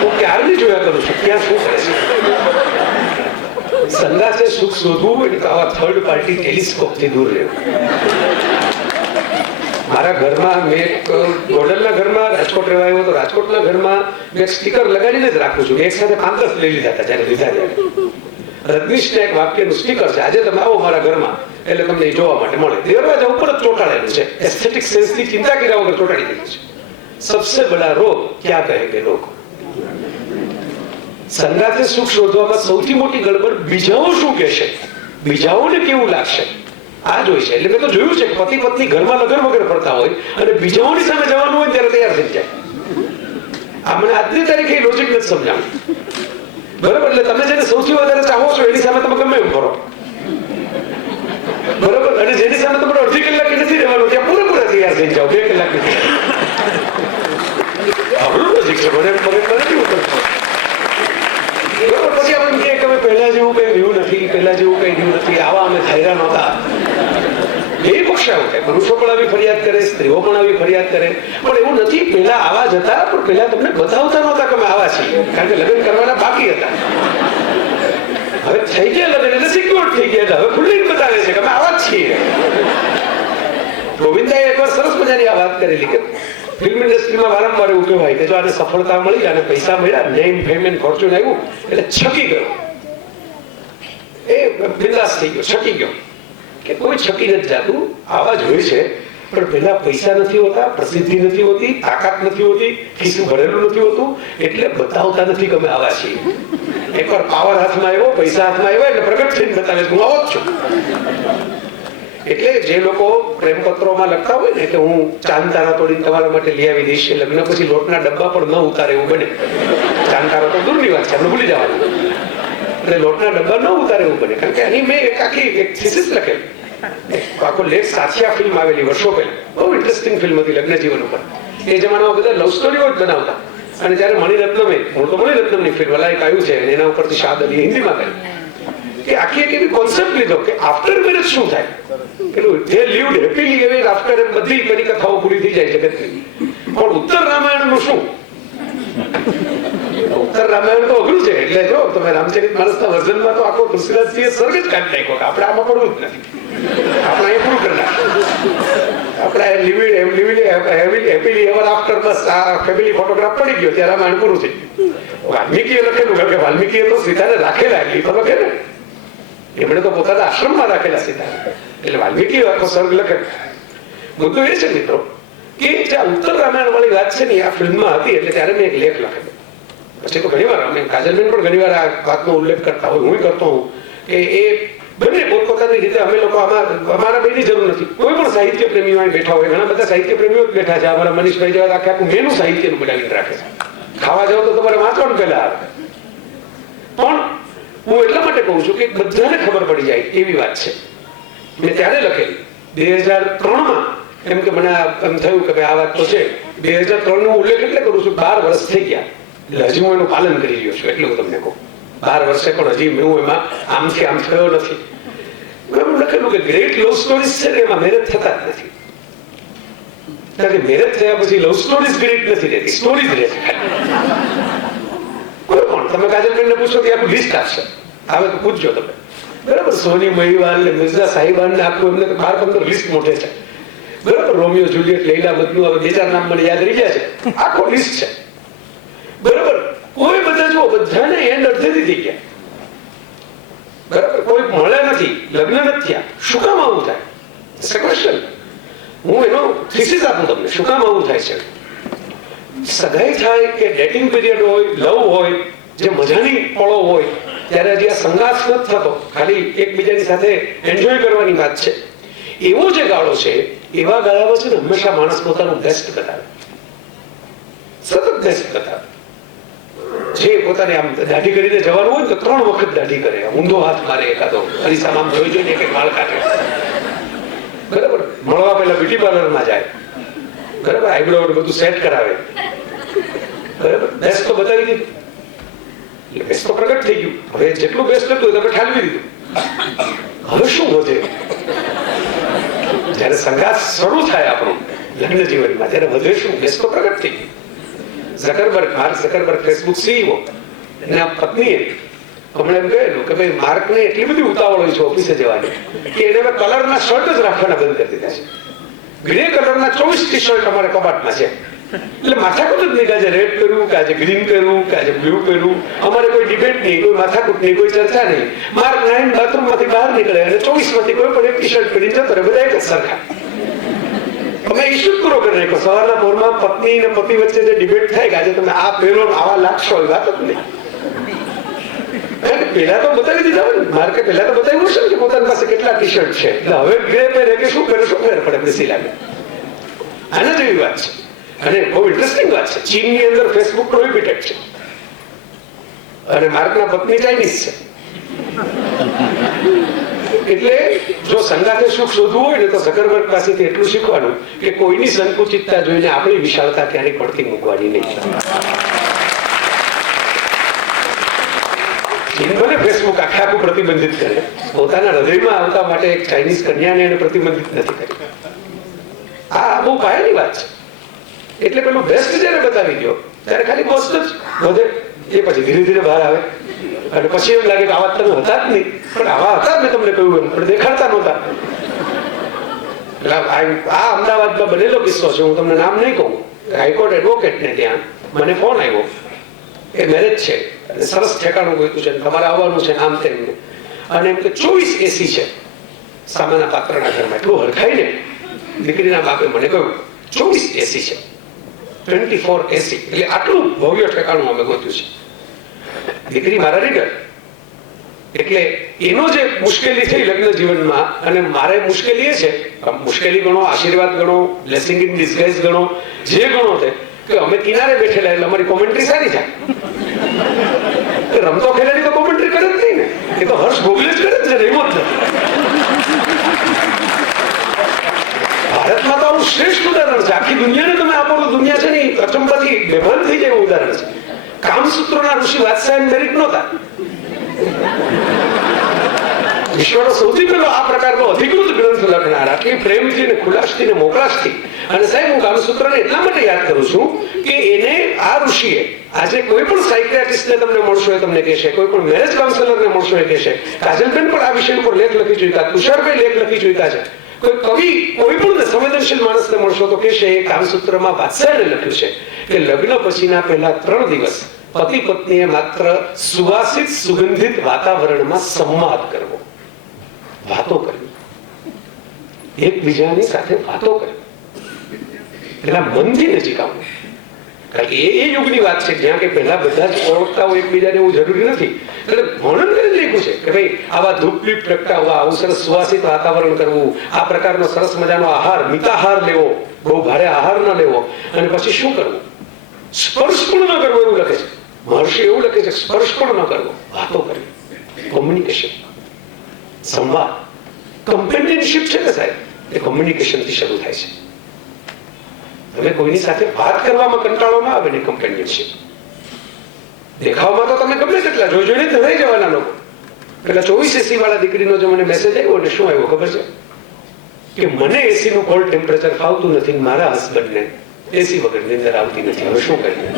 હું ક્યારની જોયા કરું છું ક્યાં શું કરે છે. સંગાથે સુખ શોધવું હોય તો આવા થર્ડ પાર્ટી ટેલિસ્કોપથી દૂર રહેવું. મારા ઘરમાં મેં ગોડલના ઘરમાં રાજકોટ રહેવા આવ્યો તો રાજકોટના ઘરમાં મેં સ્ટીકર લગાડીને જ રાખું છું. એક સાથે 5 લઈ લીધા હતા જયારે લીધા ત્યારે. રજનીશના એક વાક્યનું સ્ટીકર છે, આજે તમે આવો મારા ઘરમાં એટલે તમને એ જોવા માટે મળે. દરવાજા ઉપર જ ચોંટાડેલું છે, એસ્થેટિક સેન્સની ચિંતા કર્યા વગર ચોંટાડી દીધું છે. સબસે બડા રોગ ક્યાં કહેંગે લોગ. સંગાથે સુખ શોધવામાં સૌથી મોટી ગડબડ બીજાઓ શું કહેશે, બીજાઓને કેવું લાગશે, આ જ હોય છે. એટલે મેં તો જોયું છે પતિ પત્ની ઘરમાં લગન વગર ફરતા હોય અને બીજાઓની સામે જવાનું હોય ત્યારે તૈયાર થઈ જાય. આ મને આજની તારીખે લોજિક નથી સમજાવું. બરાબર? એટલે તમે જેને સૌથી વધારે ચાહો છો એની સામે તમે ગમે એમ કરો, બરાબર? અને જેની સામે તમારે અડધી કલાક નથી રહેવાનું ત્યાં પૂરેપૂરા તૈયાર થઈ જાઓ 2 કલાક. આપણું લોજિક છે, મને નથી ઉતરતું. બરાબર? પછી આપણે કહીએ કે પહેલા જેવું કઈ રહ્યું નથી, પહેલા જેવું કઈ રહ્યું નથી, આવા અમે ધાર્યા નહોતા. બે પક્ષ આવું થાય, પુરુષો પણ આવી ફરિયાદ કરે, સ્ત્રીઓ પણ આવી ફરિયાદ કરે. પણ એવું નથી પેલા આવા જ હતા, પણ પેલા તમને બતાવતા નહોતા કે અમે આવા છીએ, કારણ કે લગ્ન કરવાના બાકી હતા. હવે થઈ ગયા લગ્ન એટલે સિક્યોર થઈ ગયા એટલે હવે ખુલ્લી બતાવે છે કે અમે આવા જ છીએ. ગોવિંદાએ એકવાર સરસ મજાની આ વાત કરેલી કે ફિલ્મ ઇન્ડસ્ટ્રીમાં વારંવાર એવું કહેવાય કે જો આને સફળતા મળી, આને પૈસા મળ્યા, નેમ ફેમ એન્ડ ફોર્ચ્યુન આવ્યું એટલે છકી ગયો, એ બિંદાસ થઈ ગયો, છકી ગયો. કે કોઈ છકી નથી જાતું, આવા જ હોય છે. પણ પેલા પૈસા નથી હોતા, પ્રસિદ્ધિ નથી હોતી, તાકાત નથી હોતી, ખિસ્સું ભરેલું નથી હોતું, એટલે બતાવતા નથી કે અમે આવા છીએ. એકવાર પાવર હાથમાં આવ્યો, પૈસા હાથમાં આવ્યા એટલે પ્રગટ થઈને બતાવે હું આવો જ છું. એટલે જે લોકો પ્રેમપત્રોમાં લખતા હોય ને કે હું ચાંદ તારા તોડીને તમારા માટે લઈ આવી દઈશ, લગ્ન પછી લોટના ડબ્બા પણ ન ઉતારે એવું બને. ચાંદ તારા તો દૂરની વાત છે, આપણે ભૂલી જવાનું. એટલે લોટના ડબ્બા ન ઉતારે એવું બને, કારણ કે આની મેં એક આખી એક થીસીસ લખેલી, આખો લેખ સાથિયા ફિલ્મ આવેલી વર્ષો પહેલા, બહુ ઇન્ટરેસ્ટિંગ ફિલ્મ હતી લગ્ન જીવન ઉપર. એ જમાનામાં બધા લવ સ્ટોરીઓ જ બનાવતા. અને જયારે મણિરત્નમે, હું તો મણિરત્નમની ફિલ્મ વલાયક આવ્યું છે એના ઉપરથી શાદ અલી હિન્દીમાં કરી કે આખી એક એવી કોન્સેપ્ટ લીધો કે આફ્ટર મેરેજ શું થાય. પેલું જે લીવડ હેપીલી એવી આફ્ટર બધી પરિકથાઓ પૂરી થઈ જાય જગતની. પણ ઉત્તર રામાયણનું શું? ઉત્તર રામાયણ તો અઘરું છે. એટલે જો તમે રામચરિત માનસના વર્ઝનમાં તો આખો તુલસીદાસજીએ સ્વર્ગ જ કાઢી નાખ્યો કે આપણે આમાં પડવું જ નથી, આપણે અહીં પૂરું કરી નાખ્યું. આપણે હેપીલી એવર આફ્ટર બસ આ ફેમિલી ફોટોગ્રાફ પડી ગયો ત્યારે રામાયણ પૂરું થઈ ગયું. વાલ્મીકીએ લખેલું, કારણ કે વાલ્મીકીએ તો સીતાને રાખેલા, એ તો લખે ને, એમણે તો પોતાના આશ્રમમાં રાખેલા સીતાને, એટલે વાલ્મીકીએ આખો સ્વર્ગ લખે. મુદ્દો એ છે મિત્રો કે જે ઉત્તર રામાયણ વાળી વાત છે ને આ ફિલ્મમાં હતી, એટલે ત્યારે મેં એક લેખ લખેલો. પછી તો ઘણી વાર અમે કાજલબેન પણ ઘણી વાર આ વાતનો ઉલ્લેખ કરતા હોય, હું કરતો હું, કે એ બંને પોતપોતાની રીતે અમે લોકો અમારા બેની જરૂર નથી. કોઈ પણ સાહિત્ય પ્રેમીઓ અહીં બેઠા હોય, ઘણા બધા સાહિત્ય પ્રેમીઓ જ બેઠા છે. અમારા મનીષભાઈ જેવા આખે આખું મેનું સાહિત્યનું બનાવીને રાખે છે. ખાવા જાવ તો તમારે વાંચવાનું પહેલા આવે. પણ હું એટલા માટે કહું છું કે બધાને ખબર પડી જાય એવી વાત છે. મેં ત્યારે લખેલી 2003માં, એમ કે મને એમ થયું કે આ વાત તો છે. 2003 નો ઉલ્લેખ એટલે કરું છું, 12 વર્ષ થઈ ગયા એટલે હજી હું એનું પાલન કરી રહ્યો છું. એટલું તમને કહું, 12 વર્ષે પણ હજી હું એમાં આમથી આમ થયો નથી. મેં લખેલું કે ગ્રેટ લવ સ્ટોરીઝ છે ને એમાં મહેનત થતા જ નથી. કારણ કે મહેનત થયા પછી લવ સ્ટોરીઝ ગ્રેટ નથી રહેતી, સ્ટોરીઝ રહે છે. કોઈ પણ તમે કાજલબેનને પૂછો કે આખું લિસ્ટ આપશે, આવે તો પૂછજો તમે, બરાબર? સોની મહિવાલ ને મિર્ઝા સાહિબાન ને આખું એમને 12-15 લિસ્ટ મોટે છે, બરાબર? રોમિયો જુલિયટ, લૈલા મજનુ, હવે 2-4 નામ મને યાદ રહી ગયા છે, આખો લિસ્ટ છે, બરાબર? કોઈ બધા જો બધાને એન્ડ અડધેથી થઈ ગયા, બરાબર? કોઈ મળે નથી, લગ્ન નથી થયા. શું કામ આવું થાય? ક્વેશ્ચન. હું એનો થીસીસ આપું તમને, શું કામ આવું થાય છે. સગાઈ થાય કે ડેટિંગ પીરિયડ હોય, લવ હોય, જે મજાની પળો હોય, ત્યારે હજી આ સંઘાત નથી થતો, ખાલી એકબીજાની સાથે એન્જોય કરવાની વાત છે, એવો જે ગાળો છે, એવા ગાળામાં છે ને હંમેશા માણસ પોતાનું બેસ્ટ બતાવે, સતત બેસ્ટ બતાવે. જે પોતાને આમ દાઢી કરીને જવાનું હોય તો 3 વખત દાઢી કરે, ઊંધો હાથ મારે એકાદો, અરીસામાં આમ જોઈ જોઈને એક વાળ કાઢે, બરાબર. મળવા પહેલા બ્યુટી પાર્લરમાં જાય, બરાબર, આઈબ્રો બધું સેટ કરાવે, બરાબર. બેસ્ટ તો બતાવી દીધું, એટલે બેસ્ટ તો પ્રગટ થઈ ગયું. હવે જેટલું બેસ્ટ હતું તમે ઠાલવી દીધું. હવે શું વધે? જયારે સંઘાત શરૂ થાય આપણું લગ્ન જીવનમાં, ત્યારે વધે શું? બેસ્ટ તો પ્રગટ થઈ ગયું. માર્ક ઝકરબર્ગ ફેસબુક સીઈઓ, એના પત્નીએ હમણાં એમ કહેલું કે ભાઈ માર્કને એટલી બધી ઉતાવળ હોય છે ઓફિસે જવાની કે એને હવે કલરના શર્ટ જ રાખવાના બંધ કરી દીધા છે. ગ્રે કલરના 24 ટી શર્ટ અમારે કબાટમાં છે, એટલે માથાકૂટ જ નહીં કે આજે રેડ પહેરવું કે આજે ગ્રીન પહેરવું કે આજે બ્લુ પહેરવું. અમારે કોઈ ડિબેટ નહીં, કોઈ માથાકૂટ નહીં, કોઈ ચર્ચા નહીં. માર્ક 9 બાથરૂમમાંથી બહાર નીકળે અને 24 માંથી કોઈ પણ એક ટી શર્ટ પહેરીને જતો રહે, બધા એક જ સરખા. અમે ઇસ્યુ પૂરો કરી નાખ્યો. સવારના પોરમાં પત્ની અને પતિ વચ્ચે જે ડિબેટ થાય કે આજે તમે આ પહેરો આવા લાગશો, એ વાત જ નહીં. પેલા તો બતાવી દીધા હોય ને, માર્કે પેલા તો બતાવ્યું હશે કે પોતાની પાસે કેટલા ટી શર્ટ છે, એટલે હવે ગ્રે પહેરે કે શું પહેરે, શું ફેર પડે, બેસી લાગે. આના જેવી વાત છે. અને બહુ ઇન્ટરેસ્ટિંગ વાત છે, ચીનની અંદર ફેસબુક પ્રોહિબિટેડ છે અને માર્કના પત્ની ચાઇનીઝ છે. એટલે જો સંગાથે સુખ શોધવું હોય ને તો ઝકરબર્ગ પાસેથી એટલું શીખવાનું કે કોઈની સંકુચિતતા જોઈને આપણી વિશાળતા ક્યારેય પડતી મૂકવાની નહીં. ભલે ફેસબુક આખું પ્રતિબંધિત કરે, પોતાના હૃદયમાં આવતા માટે એક ચાઇનીઝ કન્યાને એને પ્રતિબંધિત નથી કરી. આ બહુ પાયાની વાત છે. એટલે પેલું બેસ્ટ જયારે બતાવી ગયો ત્યારે ખાલી પોસ્ટ જ વધે, એ પછી ધીરે ધીરે બહાર આવે અને પછી એમ લાગે કે આવા તમે હતા જ નહીં, પણ આવા હતા મેં તમને કહ્યું એમ, પણ દેખાડતા નહોતા. આ અમદાવાદમાં બનેલો કિસ્સો છે, હું તમને નામ નહીં કહું. હાઈકોર્ટ એડવોકેટને ત્યાં મને ફોન આવ્યો, એ મેરેજ છે, સરસ ઠેકાણું ગોતું છે, તમારે આવવાનું છે, આમ તેમ, અને એમ કે 24 એસી છે સામાના પાત્રના ઘરમાં. એટલું હરખાઈને દીકરીના બાપે મને કહ્યું 24 એસી છે, 24 એસી, એટલે આટલું ભવ્ય ઠેકાણું અમે ગોત્યું છે. દીકરી મારા રીડર, એટલે એનો જે મુશ્કેલી થઈ લગ્ન જીવનમાં, અને મારે મુશ્કેલી એ છે, મુશ્કેલી ગણો, આશીર્વાદ ગણો, બ્લેસિંગ ઇન ડિસ્ગાઇઝ ગણો, જે ગણો છે કે અમે કિનારે બેઠેલા એટલે અમારી કોમેન્ટ્રી સારી થાય. રમતો ખેલાડી તો કોમેન્ટ્રી કરે જ નહીં ને, એ તો હર્ષ ભોગલે જ કરે જ છે, એમ જ નથી. ભારતમાં તો આવું શ્રેષ્ઠ ઉદાહરણ છે. આખી દુનિયાને તમે આપો તો દુનિયા છે ને અચંબાથી બેભાન થઈ જાય એવું ઉદાહરણ છે. કામસૂત્રના ઋષિ વાત્સાયન મેરિટ નહોતા. વિશ્વનો સૌથી પહેલો આ પ્રકારનો અધિકૃત ગ્રંથ લખનાર, આટલી પ્રેમથી ને ખુલાસથી ને મોકળાશથી. અને સાહેબ હું કામસૂત્રને એટલા માટે યાદ કરું છું કે એને આ ઋષિએ, આજે કોઈ પણ સાયક્રેટિસ્ટને તમને મળશો એ તમને કહેશે, કોઈ પણ મેરેજ કાઉન્સેલરને મળશો એ કહેશે, કાજલબેન પણ આ વિષય ઉપર લેખ લખી ચૂક્યા, તુષારભાઈ લેખ લખી ચૂક્યા છે, કોઈ કવિ, કોઈ પણ સંવેદનશીલ માણસને મળશો તો કહેશે એ કામસૂત્રમાં વાત્સાયને લખ્યું છે કે લગ્ન પછીના પહેલા 3 દિવસ પતિ પત્નીએ માત્ર સુવાસિત સુગંધિત વાતાવરણમાં સંવાદ કરવો, વાતો કરવી, એકબીજાની સાથે વાતો કરવી, પેલા મનથી નજીક આવવું. કારણ કે એ યુગની વાત છે જ્યાં કે પહેલા બધા જ ઓળખતા હોય એકબીજાને, એવું જરૂરી નથી. એટલે વર્ણન કરી લખ્યું છે કે ભાઈ આવા ધૂપ દીપ પ્રગટાવવા, આવું સરસ સુવાસિત વાતાવરણ કરવું, આ પ્રકારનો સરસ મજાનો આહાર, મિતાહાર લેવો, બહુ ભારે આહાર ન લેવો, અને પછી શું કરવું, સ્પર્શ પણ ન કરવો એવું લખે છે. મહર્ષિ એવું લખે છે, સ્પર્શ પણ ન કરવો, વાતો કરવી, કોમ્યુનિકેશન, સંવાદ. કમ્પેનિયનશિપ છે ને સાહેબ, એ કોમ્યુનિકેશનથી શરૂ થાય છે. તમે કોઈની સાથે વાત કરવામાં કંટાળો ના આવે ને, કમ્પેનિયનશિપ. દેખાવમાં તો તમે ગમે તેટલા જોઈ જોઈને ધરાઈ જવાના લોકો. પેલા 24 એસી વાળા દીકરીનો જો મને મેસેજ આવ્યો ને, શું આવ્યો ખબર છે કે મને એસી નું કોલ્ડ ટેમ્પરેચર ફાવતું નથી, મારા હસબન્ડને એસી વગર નીંદર આવતી નથી, હવે શું કરીએ?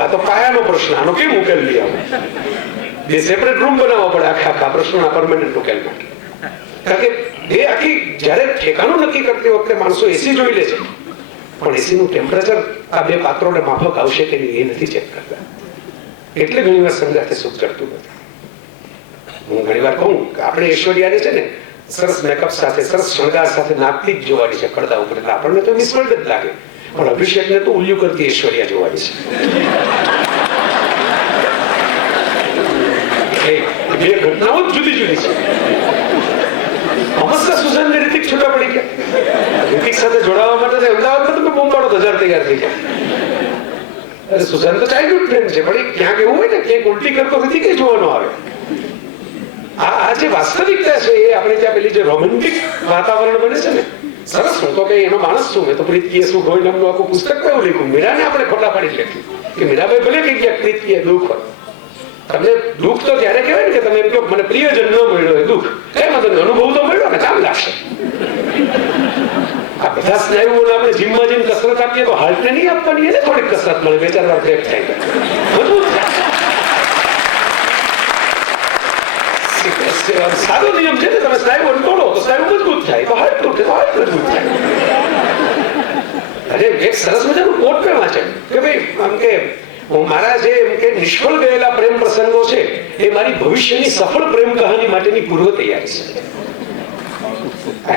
આ તો પાયાનો પ્રશ્ન, આનો કેમ ઉકેલ લઈ આવો? 2 સેપરેટ રૂમ બનાવવા પડે આખા પ્રશ્નોના પરમેનન્ટ ઉકેલ માટે. કારણ કે એ આખી જયારે ઠેકાણું નક્કી કરતી વખતે માણસો એસી જોઈ લે છે, પણ એસી નું ટેમ્પરેચર આ 2 પાત્રોને માફક આવશે કે નહીં એ નથી ચેક કરતા. એટલે ઘણી વાર સંગાથે સુખ ચડતું નથી. હું ઘણી વાર કહું કે આપણે ઐશ્વર્યાને છે ને સરસ મેકઅપ સાથે, સરસ શણગાર સાથે નાચતી જ જોવાની છે પડદા ઉપર. એટલે આપણને તો નિષ્ફળ જ લાગે, પણ અભિષેકને તો ઉલ્લુ કરતી ઐશ્વર્યા જોવાની છે. બે ઘટનાઓ જ જુદી જુદી છે. અમસ્તા સુઝાન ને રિતિક છૂટા પડી ગયા. રિતિક સાથે જોડાવા માટે અમદાવાદમાં તમે બોમ્બાડો 1000 તૈયાર થઈ જાય. અરે સુઝાન તો ચાઇલ્ડહુડ ફ્રેન્ડ છે, પણ ક્યાંક એવું હોય ને ક્યાંક ઉલટી કરતો નથી કે જોવાનો આવે. આ જે વાસ્તવિકતા છે એ આપણે ત્યાં પેલી જે રોમેન્ટિક વાતાવરણ બને છે ને, સરસ. હું તો કઈ એનો માણસ છું, મેં તો પ્રીતિએ સુખ હોય નામનું આખું પુસ્તક કયું લખ્યું. મીરાને આપણે ખોટા પાડી લખ્યું કે મીરાભાઈ ભલે કઈ ગયા પ્રીતિએ દુઃખ હોય. તમને દુઃખ તો ત્યારે કહેવાય ને કે તમે એમ કહો મને પ્રિયજન ન મળ્યો એ દુઃખ, કઈ મતલબ અનુભવ તો મળ્યો ને, કામ લાગશે. આ બધા સ્નાયુઓને આપણે જીમમાં જઈને કસરત આપીએ તો હાર્ટને નહીં આપવાની, એને થોડીક કસરત મળે, 2-4 વાર બ્રેક થાય, મજબૂત થાય. સાદો નિયમ છે ને, તમે સ્નાયુ તોડો તો સ્નાયુ મજબૂત થાય, તો હાર્ટ તૂટે તો હાર્ટ મજબૂત થાય. અરે એક સરસ મજાનું કોટ મેં વાંચે કે ભાઈ આમ કે મારા જે કે નિષ્ફળ ગયેલા પ્રેમ પ્રસંગો છે એ મારી ભવિષ્યની સફળ પ્રેમ કહાની માટેની પૂર્વ તૈયારી છે.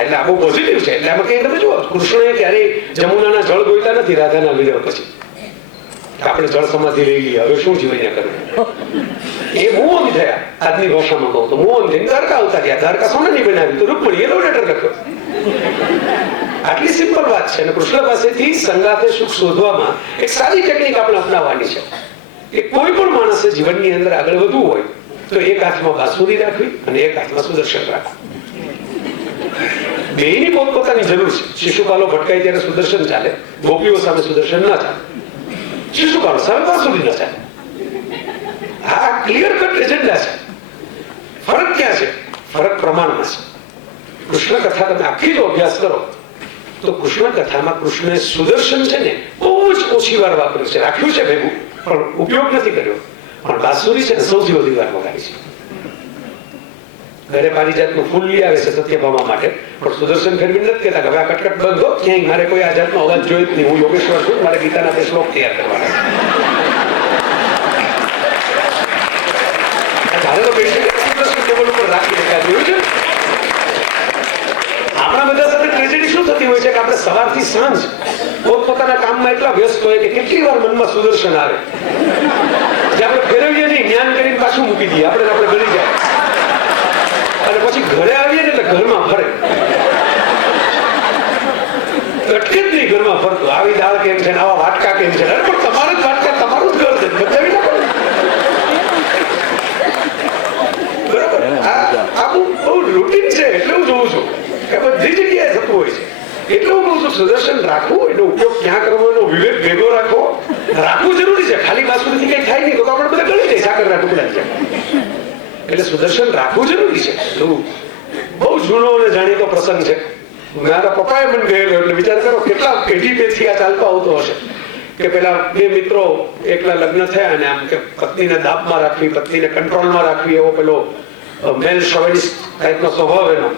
એટલે આ બહુ પોઝિટિવ છે. એટલે આમાં કઈ તમે જુઓ, કૃષ્ણએ ક્યારેય જમુનાના જળ ગોઈતા નથી રાધાના વિરહ પછી. આપણે જળ સમાધિ લઈ લઈએ, હવે શું જીવન કરવું. એ મોહન થયા. આજની ભાષામાં કહું તો મોહન થઈને દ્વારકા આવતા ગયા. દ્વારકા સોનાની બનાવી તો રૂકમણી એનો લેટર લખ્યો. આટલી સિમ્પલ વાત છે. અને કૃષ્ણ પાસેથી સંગાથે સુખ શોધવામાં એક સારી ટેકનિક આપણે અપનાવવાની છે કે કોઈ પણ માણસે જીવનની અંદર આગળ વધવું હોય તો એક હાથમાં બાંસુરી રાખવી અને એક હાથમાં સુદર્શન રાખવું. બેયની પોતપોતાની જરૂર છે. શિશુપાલો ભટકાય ત્યારે સુદર્શન ચાલે, ગોપીઓ સામે સુદર્શન ના ચાલે, શિશુપાલો સામે બાંસુરી ના ચાલે. આ ક્લિયર કટ એજન્ડા છે. ફરક ક્યાં છે? ફરક પ્રમાણમાં છે. કૃષ્ણ કથા તમે આખી જો અભ્યાસ કરો તો કૃષ્ણ કથામાં કૃષ્ણએ સુદર્શન છે ને બહુ જ ઓછી વાર વાપર્યું છે, રાખ્યું છે ભેગું પણ ઉપયોગ નથી કર્યો. પણ બાંસુરી છે ને સૌથી વધુ વાર વગાડી છે. ઘરે પારિજાતનું ફૂલ લઈ આવે છે સત્યભામા માટે, પણ સુદર્શન ફેરવી નથી કહેતા કે હવે આ કટકટ બંધ હો, ક્યાંય મારે કોઈ આ જાતનો અવાજ જોયો જ નહીં, હું યોગેશ્વર છું, મારે ગીતાના બે શ્લોક તૈયાર કરવાના. ધારે તો બેસી સુદર્શન ટેબલ ઉપર રાખી દેખાય જોયું છે. આપણા બધા સાથે ટ્રેજેડી શું થતી હોય છે કે આપણે સવારથી સાંજ પોતપોતાના કામમાં એટલા વ્યસ્ત હોય કે કેટલી વાર મનમાં સુદર્શન આવે જે આપણે ફેરવીએ નહીં, જ્ઞાન કરીને પાછું મૂકી દઈએ, આપણે ગળી જાય. અને પછી ઘરે આવીએ ને એટલે ઘરમાં ફરે, અટકે જ નહીં ઘરમાં ફરતું. આવી દાળ કેમ છે, આવા વાટકા કેમ છે? અરે પણ તમારું જ વાટકા, તમારું જ ઘર છે, બદલાવી નાખો. બરાબર, આ બહુ રૂટીન છે. એટલે હું જોઉં છું કે બધી જગ્યાએ થતું હોય છે. એટલે હું કહું છું સુદર્શન રાખવું, એનો ઉપયોગ ક્યાં કરવાનો વિવેક ભેગો રાખવો, રાખવું જરૂરી છે. ખાલી બાસુરીથી કઈ થાય નહીં તો આપણે બધા ગળી જાય સાકરના ટુકડા છે. એટલે સુદર્શન રાખવું જરૂરી છે. બહુ જૂનો અને જાણીતો પ્રસંગ છે. મારા પપ્પાએ મને કહેલો, એટલે વિચાર કરો કેટલા પેઢી પેઢી આ ચાલતો આવતો હશે કે પેલા બે મિત્રો એકલા લગ્ન થયા અને આમ કે પત્નીને દાબમાં રાખવી, પત્નીને કંટ્રોલમાં રાખવી, એવો પેલો મેલ શોવેનિસ્ટ ટાઈપનો સ્વભાવ એનો.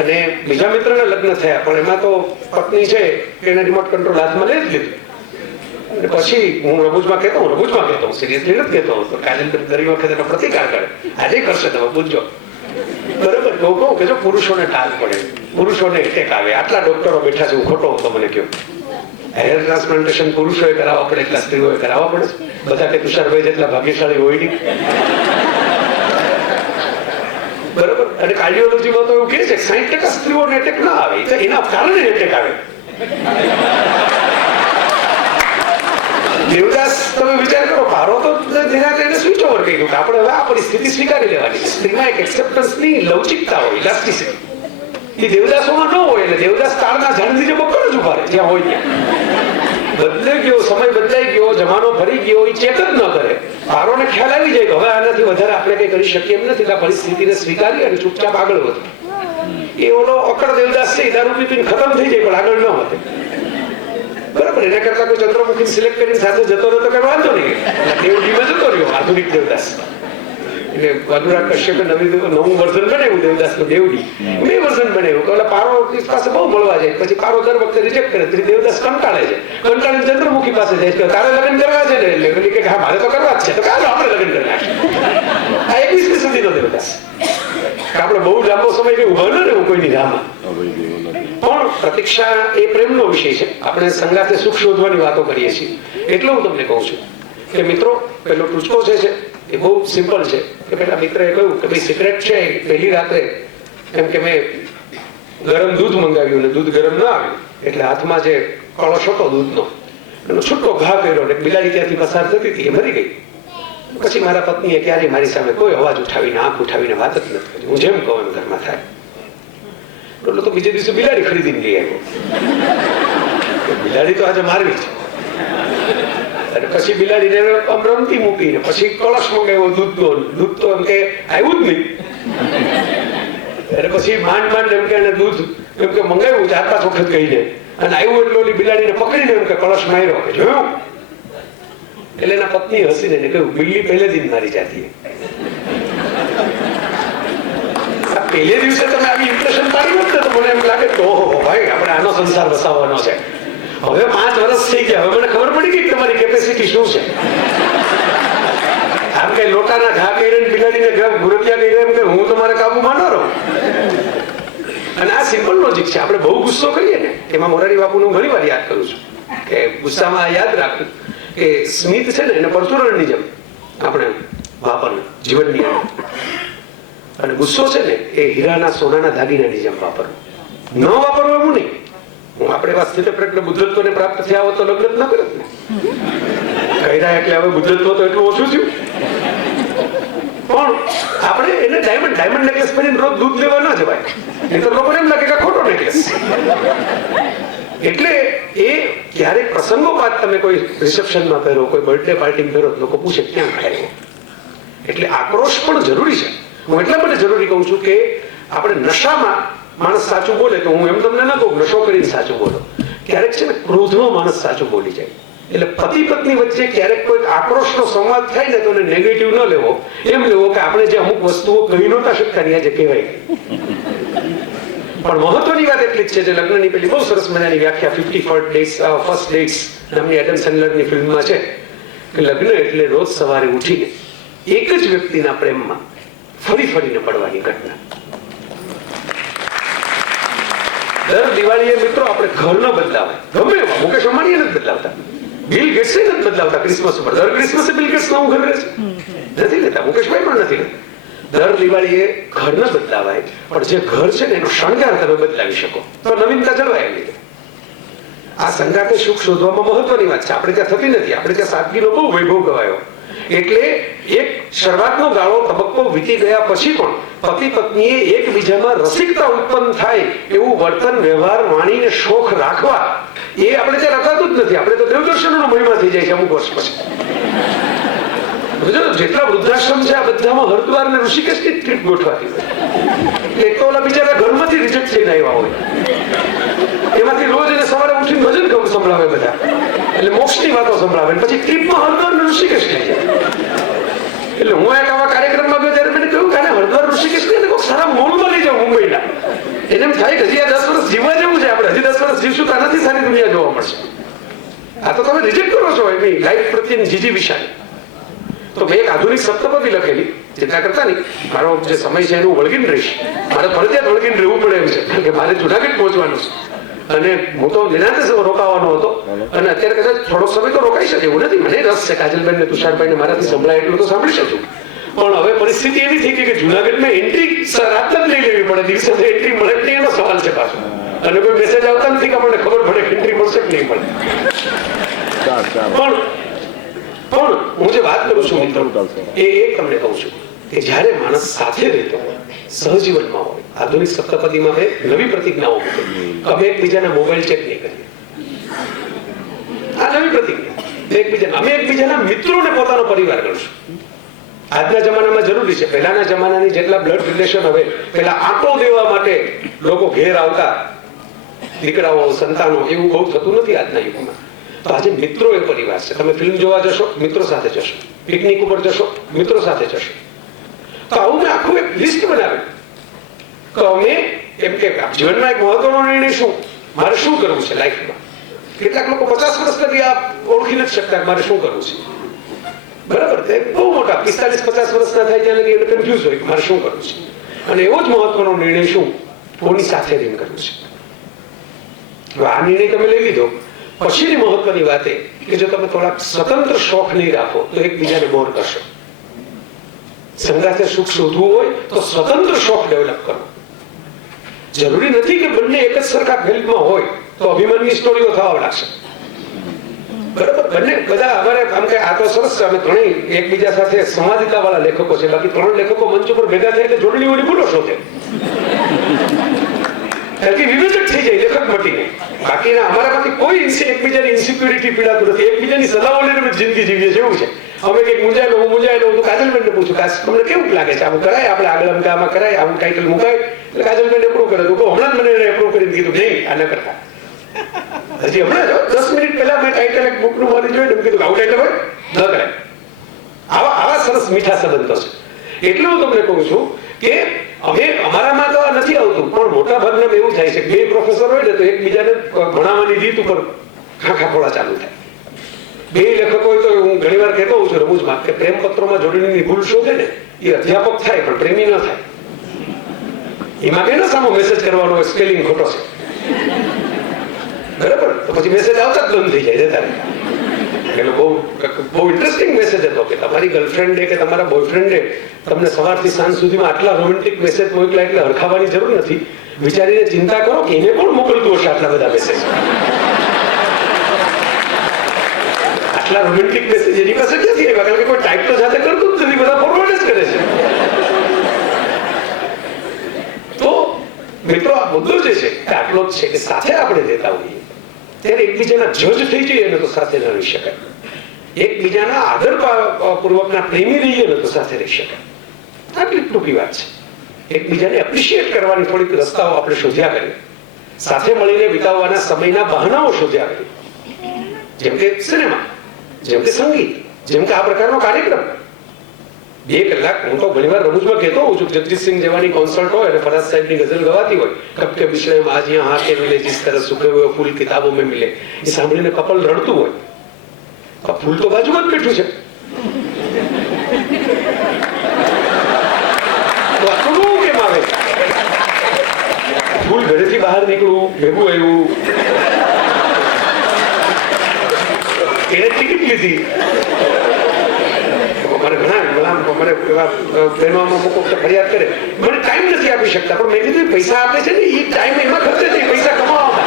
અને બીજા મિત્રના લગ્ન થયા પણ એમાં તો પત્ની છે એને રિમોટ કંટ્રોલ હાથમાં લઈ જ લીધું. અને પછી હું રબૂજમાં કહેતો હું સિરિયસલી નથી કહેતો. કાજલ ગરી વખતે એનો પ્રતિકાર કરે, આજે કરશે તમે પૂછજો. બરાબર, હું કહું કે જો પુરુષોને ટાલ પડે, પુરુષોને એટેક આવે, આટલા ડોક્ટરો બેઠા છે, હું ખોટો હતો મને કહ્યું. હેર ટ્રાન્સપ્લાન્ટેશન પુરુષોએ કરાવવા પડે એટલા સ્ત્રીઓએ કરાવવા પડે. બધા કે તુષારભાઈ જેટલા ભાગ્યશાળી હોય નહીં. બરાબર. અને કાર્ડિયોલોજીમાં તો એવું કહે છે 60% સ્ત્રીઓને એટેક ના આવે, એના કારણે એટેક આવે. દેવદાસ તમે વિચાર કરો, પારો તો નિરાતે એને સ્વિચ ઓવર કર્યું કે આપણે હવે આ પરિસ્થિતિ સ્વીકારી લેવાની. સ્ત્રીમાં એક એક્સેપ્ટન્સની લવચિકતા હોય, ઇલાસ્ટિસિટી. એ દેવદાસોમાં ન હોય. એટલે દેવદાસ તાળના ઝાડ નીચે બપોર જ ઉભા રહે જ્યાં હોય ત્યાં. બદલાઈ ગયો, સમય બદલાઈ ગયો, જમાનો ફરી ગયો, એ ચેક જ ન કરે. પારોને ખ્યાલ આવી જાય કે હવે આનાથી વધારે આપણે કઈ કરી શકીએ એમ નથી, એટલે પરિસ્થિતિને સ્વીકારી અને ચૂપચાપ આગળ વધે. એ ઓલો અકડ દેવદાસ છે, દારૂ પીને ખતમ થઈ જાય પણ આગળ ન વધે. બરાબર. એના કરતા કોઈ ચંદ્રમુખી સિલેક્ટ કરીને સાથે જતો રહ્યો તો કઈ વાંધો નહીં, દેવડીમાં જતો રહ્યો આધુનિક દેવદાસ. એટલે અનુરાગ કશ્યપે નવું વર્ઝન બનાવ્યું દેવદાસનું દેવડી, મેં વર્ઝન બનાવ્યું કે ઓલા પારો પાસે બહુ મળવા જાય, પછી પારો દર વખતે રિજેક્ટ કરે, દેવદાસ કંટાળે છે, કંટાળીને ચંદ્રમુખી પાસે જાય કે તારે લગ્ન કરવા છે ને, એટલે પેલી કે હા મારે તો કરવા જ છે, તો કાલો આપણે લગ્ન કરી નાખીએ. આ 21મી સદીનો દેવદાસ. આપણે બહુ લાંબો સમય કઈ ઉભા ન રહેવું કોઈની રાહમાં. પણ પ્રતીક્ષા એ પ્રેમનો વિષય છે. આપણે સંગાથે સુખ શોધવાની વાતો કરીએ છીએ. એટલે હું તમને કહું છું કે મિત્રો, પેલો ટૂચકો છે એ બહુ સિમ્પલ છે કે પેલા મિત્રએ કહ્યું કે ભાઈ સિક્રેટ છે, પહેલી રાત્રે એમ કે મેં ગરમ દૂધ મંગાવ્યું ને દૂધ ગરમ ના આવ્યું, એટલે હાથમાં જે કળશ હતો દૂધનો એનો છૂટો ઘા કર્યો ને બિલાડી ત્યાંથી પસાર થતી હતી, એ મરી ગઈ. પછી મારા પત્નીએ ક્યારેય મારી સામે કોઈ અવાજ ઉઠાવીને આંખ ઉઠાવીને વાત જ નથી કરી. હું જેમ કહું એમ ઘરમાં થાય. એટલે તો બીજે દિવસે બિલાડી ખરીદીને લઈ આવ્યો. બિલાડી તો આજે મારવી છે. અને પછી બિલાડીને આમ રમતી મૂકીને પછી કળશ મંગાવ્યો દૂધનો. દૂધ તો એમ કે આવ્યું જ નહીં. અને પછી માંડ એમ કે દૂધ એમ કે મંગાવ્યું 4-5 વખત કહીને, અને આવ્યું એટલે ઓલી બિલાડીને પકડીને એમ કે કળશ માર્યો કે જોયું. એટલે એના પત્ની હસીને કહ્યું બિલ્લી પહેલેથી જ મારી જાતી. પહેલે દિવસે તમે આવી ઇમ્પ્રેશન પાડી નથી તો મને એમ લાગે તો ઓહો ભાઈ આપણે આનો સંસાર વસાવવાનો છે. હવે 5 વર્ષ થઈ ગયા, હવે મને ખબર પડી ગઈ કે તમારી કેપેસિટી શું છે. આમ કઈ લોટાના ઘા કરીને બિલાડીને ગુરતિયા કરી એમ કે હું તમારે કાબુમાં ન રહું. અને આ સિમ્પલ લોજિક છે. આપણે બહુ ગુસ્સો કરીએ ને, એમાં મોરારી બાપુનું ઘણી વાર યાદ કરું છું કે ગુસ્સામાં યાદ રાખવું કે સ્મિત છે ને એને પરચુરણની જેમ આપણે વાપરવું જીવનની અંદર, અને ગુસ્સો છે ને એ હીરાના સોનાના દાગીનાની જેમ વાપરવું. ન વાપરવું એવું નહીં. હું આપણે એવા સ્થિતિ પ્રજ્ઞ બુદ્ધત્વને પ્રાપ્ત થયા હોત તો લગ્ન ન કરત ને. કર્યા એટલે હવે બુદ્ધત્વ તો એટલું ઓછું થયું. પણ આપણે એને ડાયમંડ નેકલેસ પહેરીને રોજ દૂધ લેવા ન જવાય, નહીં તો લોકોને એમ લાગે કે ખોટો નેકલેસ. એટલે એ ક્યારેક પ્રસંગોપાત તમે કોઈ રિસેપ્શનમાં પહેરો, કોઈ બર્થડે પાર્ટીમાં પહેરો, લોકો પૂછે ક્યાં ખાય. એટલે આક્રોશ પણ જરૂરી છે. હું એટલા માટે જરૂરી કહું છું કે આપણે નશામાં માણસ સાચું બોલે તો હું એમ તમને ના કહું નશો કરીને સાચું બોલો. ક્યારેક છે ને ક્રોધમાં માણસ સાચું બોલી જાય. એટલે પતિ પત્ની વચ્ચે ક્યારેક કોઈ આક્રોશનો સંવાદ થાય ને તો એને નેગેટિવ ન લેવો, એમ લેવો કે આપણે જે અમુક વસ્તુઓ કહી નહોતા શકતા ને આજે કહેવાય. પણ મહત્વની વાત એટલી જ છે, જે લગ્નની પેલી બહુ સરસ મજાની વ્યાખ્યા 50 ફર્સ્ટ ડેટ્સ નામની એડમ સેન્ડલરની ફિલ્મમાં છે કે લગ્ન એટલે રોજ સવારે ઉઠીને એક જ વ્યક્તિના પ્રેમમાં ફરીને પડવાની ઘટના. દર દિવાળીએ મિત્રો આપણે ઘર ન બદલાવાય, ગમે એવા. મુકેશ અંબાણી નથી બદલાવતા, બિલ ગેટ્સ નથી બદલાવતા. ક્રિસમસ ઉપર દર ક્રિસમસે બિલ ગેટ્સ નવું ઘર રહે છે, નથી લેતા. મુકેશભાઈ પણ નથી લેતા. દર દિવાળીએ ઘર ન બદલાવાય, પણ જે ઘર છે ને એનો શણગાર તમે બદલાવી શકો તો નવીનતા જળવાય. એમ રીતે આ સંગાતે સુખ શોધવામાં મહત્વની વાત છે. આપણે ત્યાં થતી નથી. આપણે ત્યાં સાદગીનો બહુ વૈભવ ગવાયો. એટલે એક શરૂઆતનો ગાળો તબક્કો વીતી ગયા પછી પણ પતિ પત્નીએ એકબીજામાં રસિકતા ઉત્પન્ન થાય એવું વર્તન, વ્યવહાર, વાણીને શોખ રાખવા, એ આપણે ત્યાં રખાતું જ નથી. આપણે તો દેવદર્શનનો મહિમા થઈ જાય છે અમુક વર્ષ પછી. જેટલા વૃદ્ધાશ્રમ છે આ બધામાં હરિદ્વાર અને ઋષિકેશની ટ્રીપ ગોઠવાતી હોય. એક તો ઓલા બિચારા ઘરમાંથી રિજેક્ટ થઈને આવ્યા હોય, એમાંથી રોજ એને સવારે ઉઠીને ભજન સંભળાવે બધા, એટલે મોક્ષની વાતો સંભળાવે, પછી ટ્રીપમાં હરિદ્વાર અને ઋષિકેશ થઈ જાય. એટલે હું એક આવા કાર્યક્રમમાં ગયો ત્યારે મને કહ્યું કે હરિદ્વાર ઋષિકેશ ને કોઈ સારા મોલમાં લઈ જાઉં મુંબઈના. એને એમ થાય કે હજી આ 10 વર્ષ જીવવા જેવું છે, આપણે હજી 10 વર્ષ જીવશું તો આનાથી સારી દુનિયા જોવા મળશે. આ તો તમે રિજેક્ટ કરો છો એની લાઈફ પ્રત્યેની જીજી વિશાળ. તો મેં એક આધુનિક સપ્તપદી લખેલી, ચિંતા કરતા નહીં, મારો જે સમય છે એનું વળગીને રહીશ. મારે ફરજિયાત વળગીને રહેવું પડે એમ છે, કારણ કે મારે જુનાગઢ પહોંચવાનું છે. અને હું તો નિરાંતે રોકાવાનો હતો, અને અત્યારે કદાચ થોડોક સમય તો રોકાઈ શકે એવું નથી. મને રસ છે કાજલબેન ને તુષારભાઈ ને મારાથી સંભળાય એટલું તો સાંભળી શકું. પણ હવે પરિસ્થિતિ એવી થઈ ગઈ કે જુનાગઢમાં એન્ટ્રી રાત જ લઈ લેવી પડે, દિવસે એન્ટ્રી મળે જ નહીં એનો સવાલ છે પાછો. અને કોઈ મેસેજ આવતા નથી કે આપણને ખબર પડે કે એન્ટ્રી મળશે કે નહીં મળે. પણ હું જે વાત કરું છું મિત્રો, એ તમને કહું છું કે જયારે માણસ સાથે રહેતો હોય, સહજીવનમાં હોય, આધુનિક સપ્તપદીમાં મેં નવી પ્રતિજ્ઞાઓ મૂકી. અમે એકબીજાના મોબાઈલ ચેક નહીં કરીએ. આ નવી પ્રતિજ્ઞા. અમે એકબીજાના મિત્રોને પોતાનો પરિવાર ગણશું. આજના જમાનામાં જરૂરી છે. પહેલાના જમાનાની જેટલા બ્લડ રિલેશન, હવે પેલા આંટો દેવા માટે લોકો ઘેર આવતા, દીકરાઓ, સંતાનો, એવું બહુ થતું નથી આજના યુગમાં. તો આજે મિત્રો એ પરિવાર છે. તમે ફિલ્મ જોવા જશો, મિત્રો સાથે જશો. પિકનિક ઉપર જશો, મિત્રો સાથે જશો. તો આવું મેં આખું એક લિસ્ટ બનાવ્યું તો અમે એમ કે જીવનમાં એક મહત્વનો નિર્ણય શું, મારે શું કરવું છે લાઈફમાં. કેટલાક લોકો 50 વર્ષ લગી આ ઓળખી નથી શકતા મારે શું કરવું છે. બરાબર, તે બહુ મોટા 45-50 વર્ષના થાય ત્યાં લગી એને કન્ફ્યુઝ હોય મારે શું કરવું છે. અને એવો જ મહત્વનો નિર્ણય શું, કોની સાથે રહીને કરવું છે. આ નિર્ણય તમે લઈ લીધો પછીની મહત્વની વાત એ કે જો તમે થોડાક સ્વતંત્ર શોખ નહીં રાખો તો એકબીજાને બોર કરશો. સંગાથે સુખ શોધવું હોય તો સ્વતંત્ર શોખ ડેવલપ કરો. જરૂરી નથી કે બંને એક જ સરખા ફિલ્ડમાં હોય તો અભિમાનની સ્ટોરીઓ થવા લાગશે. બરાબર, બંને બધા અમારે આમ કે આ તો સરસ છે, અમે ત્રણેય એકબીજા સાથે સમાધિતા વાળા લેખકો છે. બાકી 3 લેખકો મંચ ઉપર ભેગા થાય એટલે જોડણીઓની ભૂલો શોધે. વિવેચક થઈ જાય લેખક મટીને. બાકીના અમારામાંથી કોઈ એકબીજાની ઇન્સિક્યુરિટી પીડાતું નથી. એકબીજાની સલાહો લઈને જિંદગી જીવીએ છે. એવું છે અમે કંઈક મૂંઝાયેલો હું કાજલબેનને પૂછું કે તમને કેવું લાગે છે, આવું કરાય આપણે આગળ આમાં કરાય, આવું ટાઇટલ મુકાય. એટલે કાજલબેન એપ્રૂવ કરે તો હમણાં જ મને એપ્રૂવ કરીને કીધું નહીં આ ન કરતા. હજી હમણાં 10 મિનિટ પહેલા મેં ટાઇટલ એક બુકનું મારી જોઈને એમ કીધું આવું ટાઇટલ હોય ન કરાય. આવા સરસ મીઠા સંબંધો છે. એટલે હું તમને કહું છું કે અમે અમારામાં તો નથી આવતું, પણ મોટા ભાગના એવું થાય છે 2 પ્રોફેસર હોય ને તો એકબીજાને ભણાવવાની રીત ઉપર ખાખા ચાલુ થાય. 2 લેખકો હોય તો હું ઘણી વાર કહેતો હોઉં છું રમૂજમાં કે પ્રેમ પત્રોમાં જોડણીની ભૂલ શોધે ને એ અધ્યાપક થાય પણ પ્રેમી ન થાય. એમાં કઈ ના સામો મેસેજ કરવાનો સ્પેલિંગ ખોટો છે. બરાબર, તો પછી મેસેજ આવતા જ બંધ થઈ જાય જતા. એટલે બહુ ઇન્ટરેસ્ટિંગ મેસેજ હતો કે તમારી ગર્લફ્રેન્ડે કે તમારા બોયફ્રેન્ડે તમને સવારથી સાંજ સુધીમાં આટલા રોમેન્ટિક મેસેજ મોકલ્યા એટલે હરખાવાની જરૂર નથી. વિચારીને ચિંતા કરો કે એને કોણ મોકલતું હશે આટલા બધા મેસેજ. આટલા રોમેન્ટિક મેસેજ એની પાસે ક્યાંથી આવ્યા? કારણ કે કોઈ ટાઈપ તો જાતે કરતું જ નથી, બધા ફોરવર્ડ જ કરે છે. તો મિત્રો આ મુદ્દો જે છે કે આટલો જ છે કે સાથે આપણે રહેતા હોઈએ ત્યારે એકબીજાના જજ થઈ જઈએ ને તો સાથે ન રહી શકાય. એકબીજાના આદર પૂર્વકના પ્રેમી રહીએ ને તો સાથે રહી શકાય. આટલી ટૂંકી વાત છે. એકબીજાને એપ્રિશિએટ કરવાની થોડીક રસ્તાઓ આપણે શોધ્યા કરીએ. સાથે મળીને વિતાવવાના સમયના બહાનાઓ શોધ્યા કરીએ. જેમ કે સિનેમા, જેમ કે સંગીત, જેમ કે આ પ્રકારનો કાર્યક્રમ. 2 કલાક હું તો ઘણી વાર રમૂજમાં કહેતો હોઉં છું, જગજીતસિંહ જેવાની કોન્સર્ટ હોય અને ફરાજ સાહેબની ગઝલ ગવાતી હોય, કબ કે વિષય આજ યહાં આકે મિલે જીસ તરહ સૂખે હુએ ફૂલ કિતાબો મેં મિલે, એ સાંભળીને કપલ રડતું હોય. ફૂલ તો બાજુમાં જ બેઠું છે. તો આટલું કેમ આવે? ફૂલ ઘરેથી બહાર નીકળવું, ભેગું આવ્યું, એને ટિકિટ લીધી. ફરિયાદ કરે મને ટાઈમ નથી આપી શકતા, પણ મેં કીધું પૈસા આપે છે ને એ ટાઈમ એમાં ખર્ચે છે, પૈસા કમાવામાં.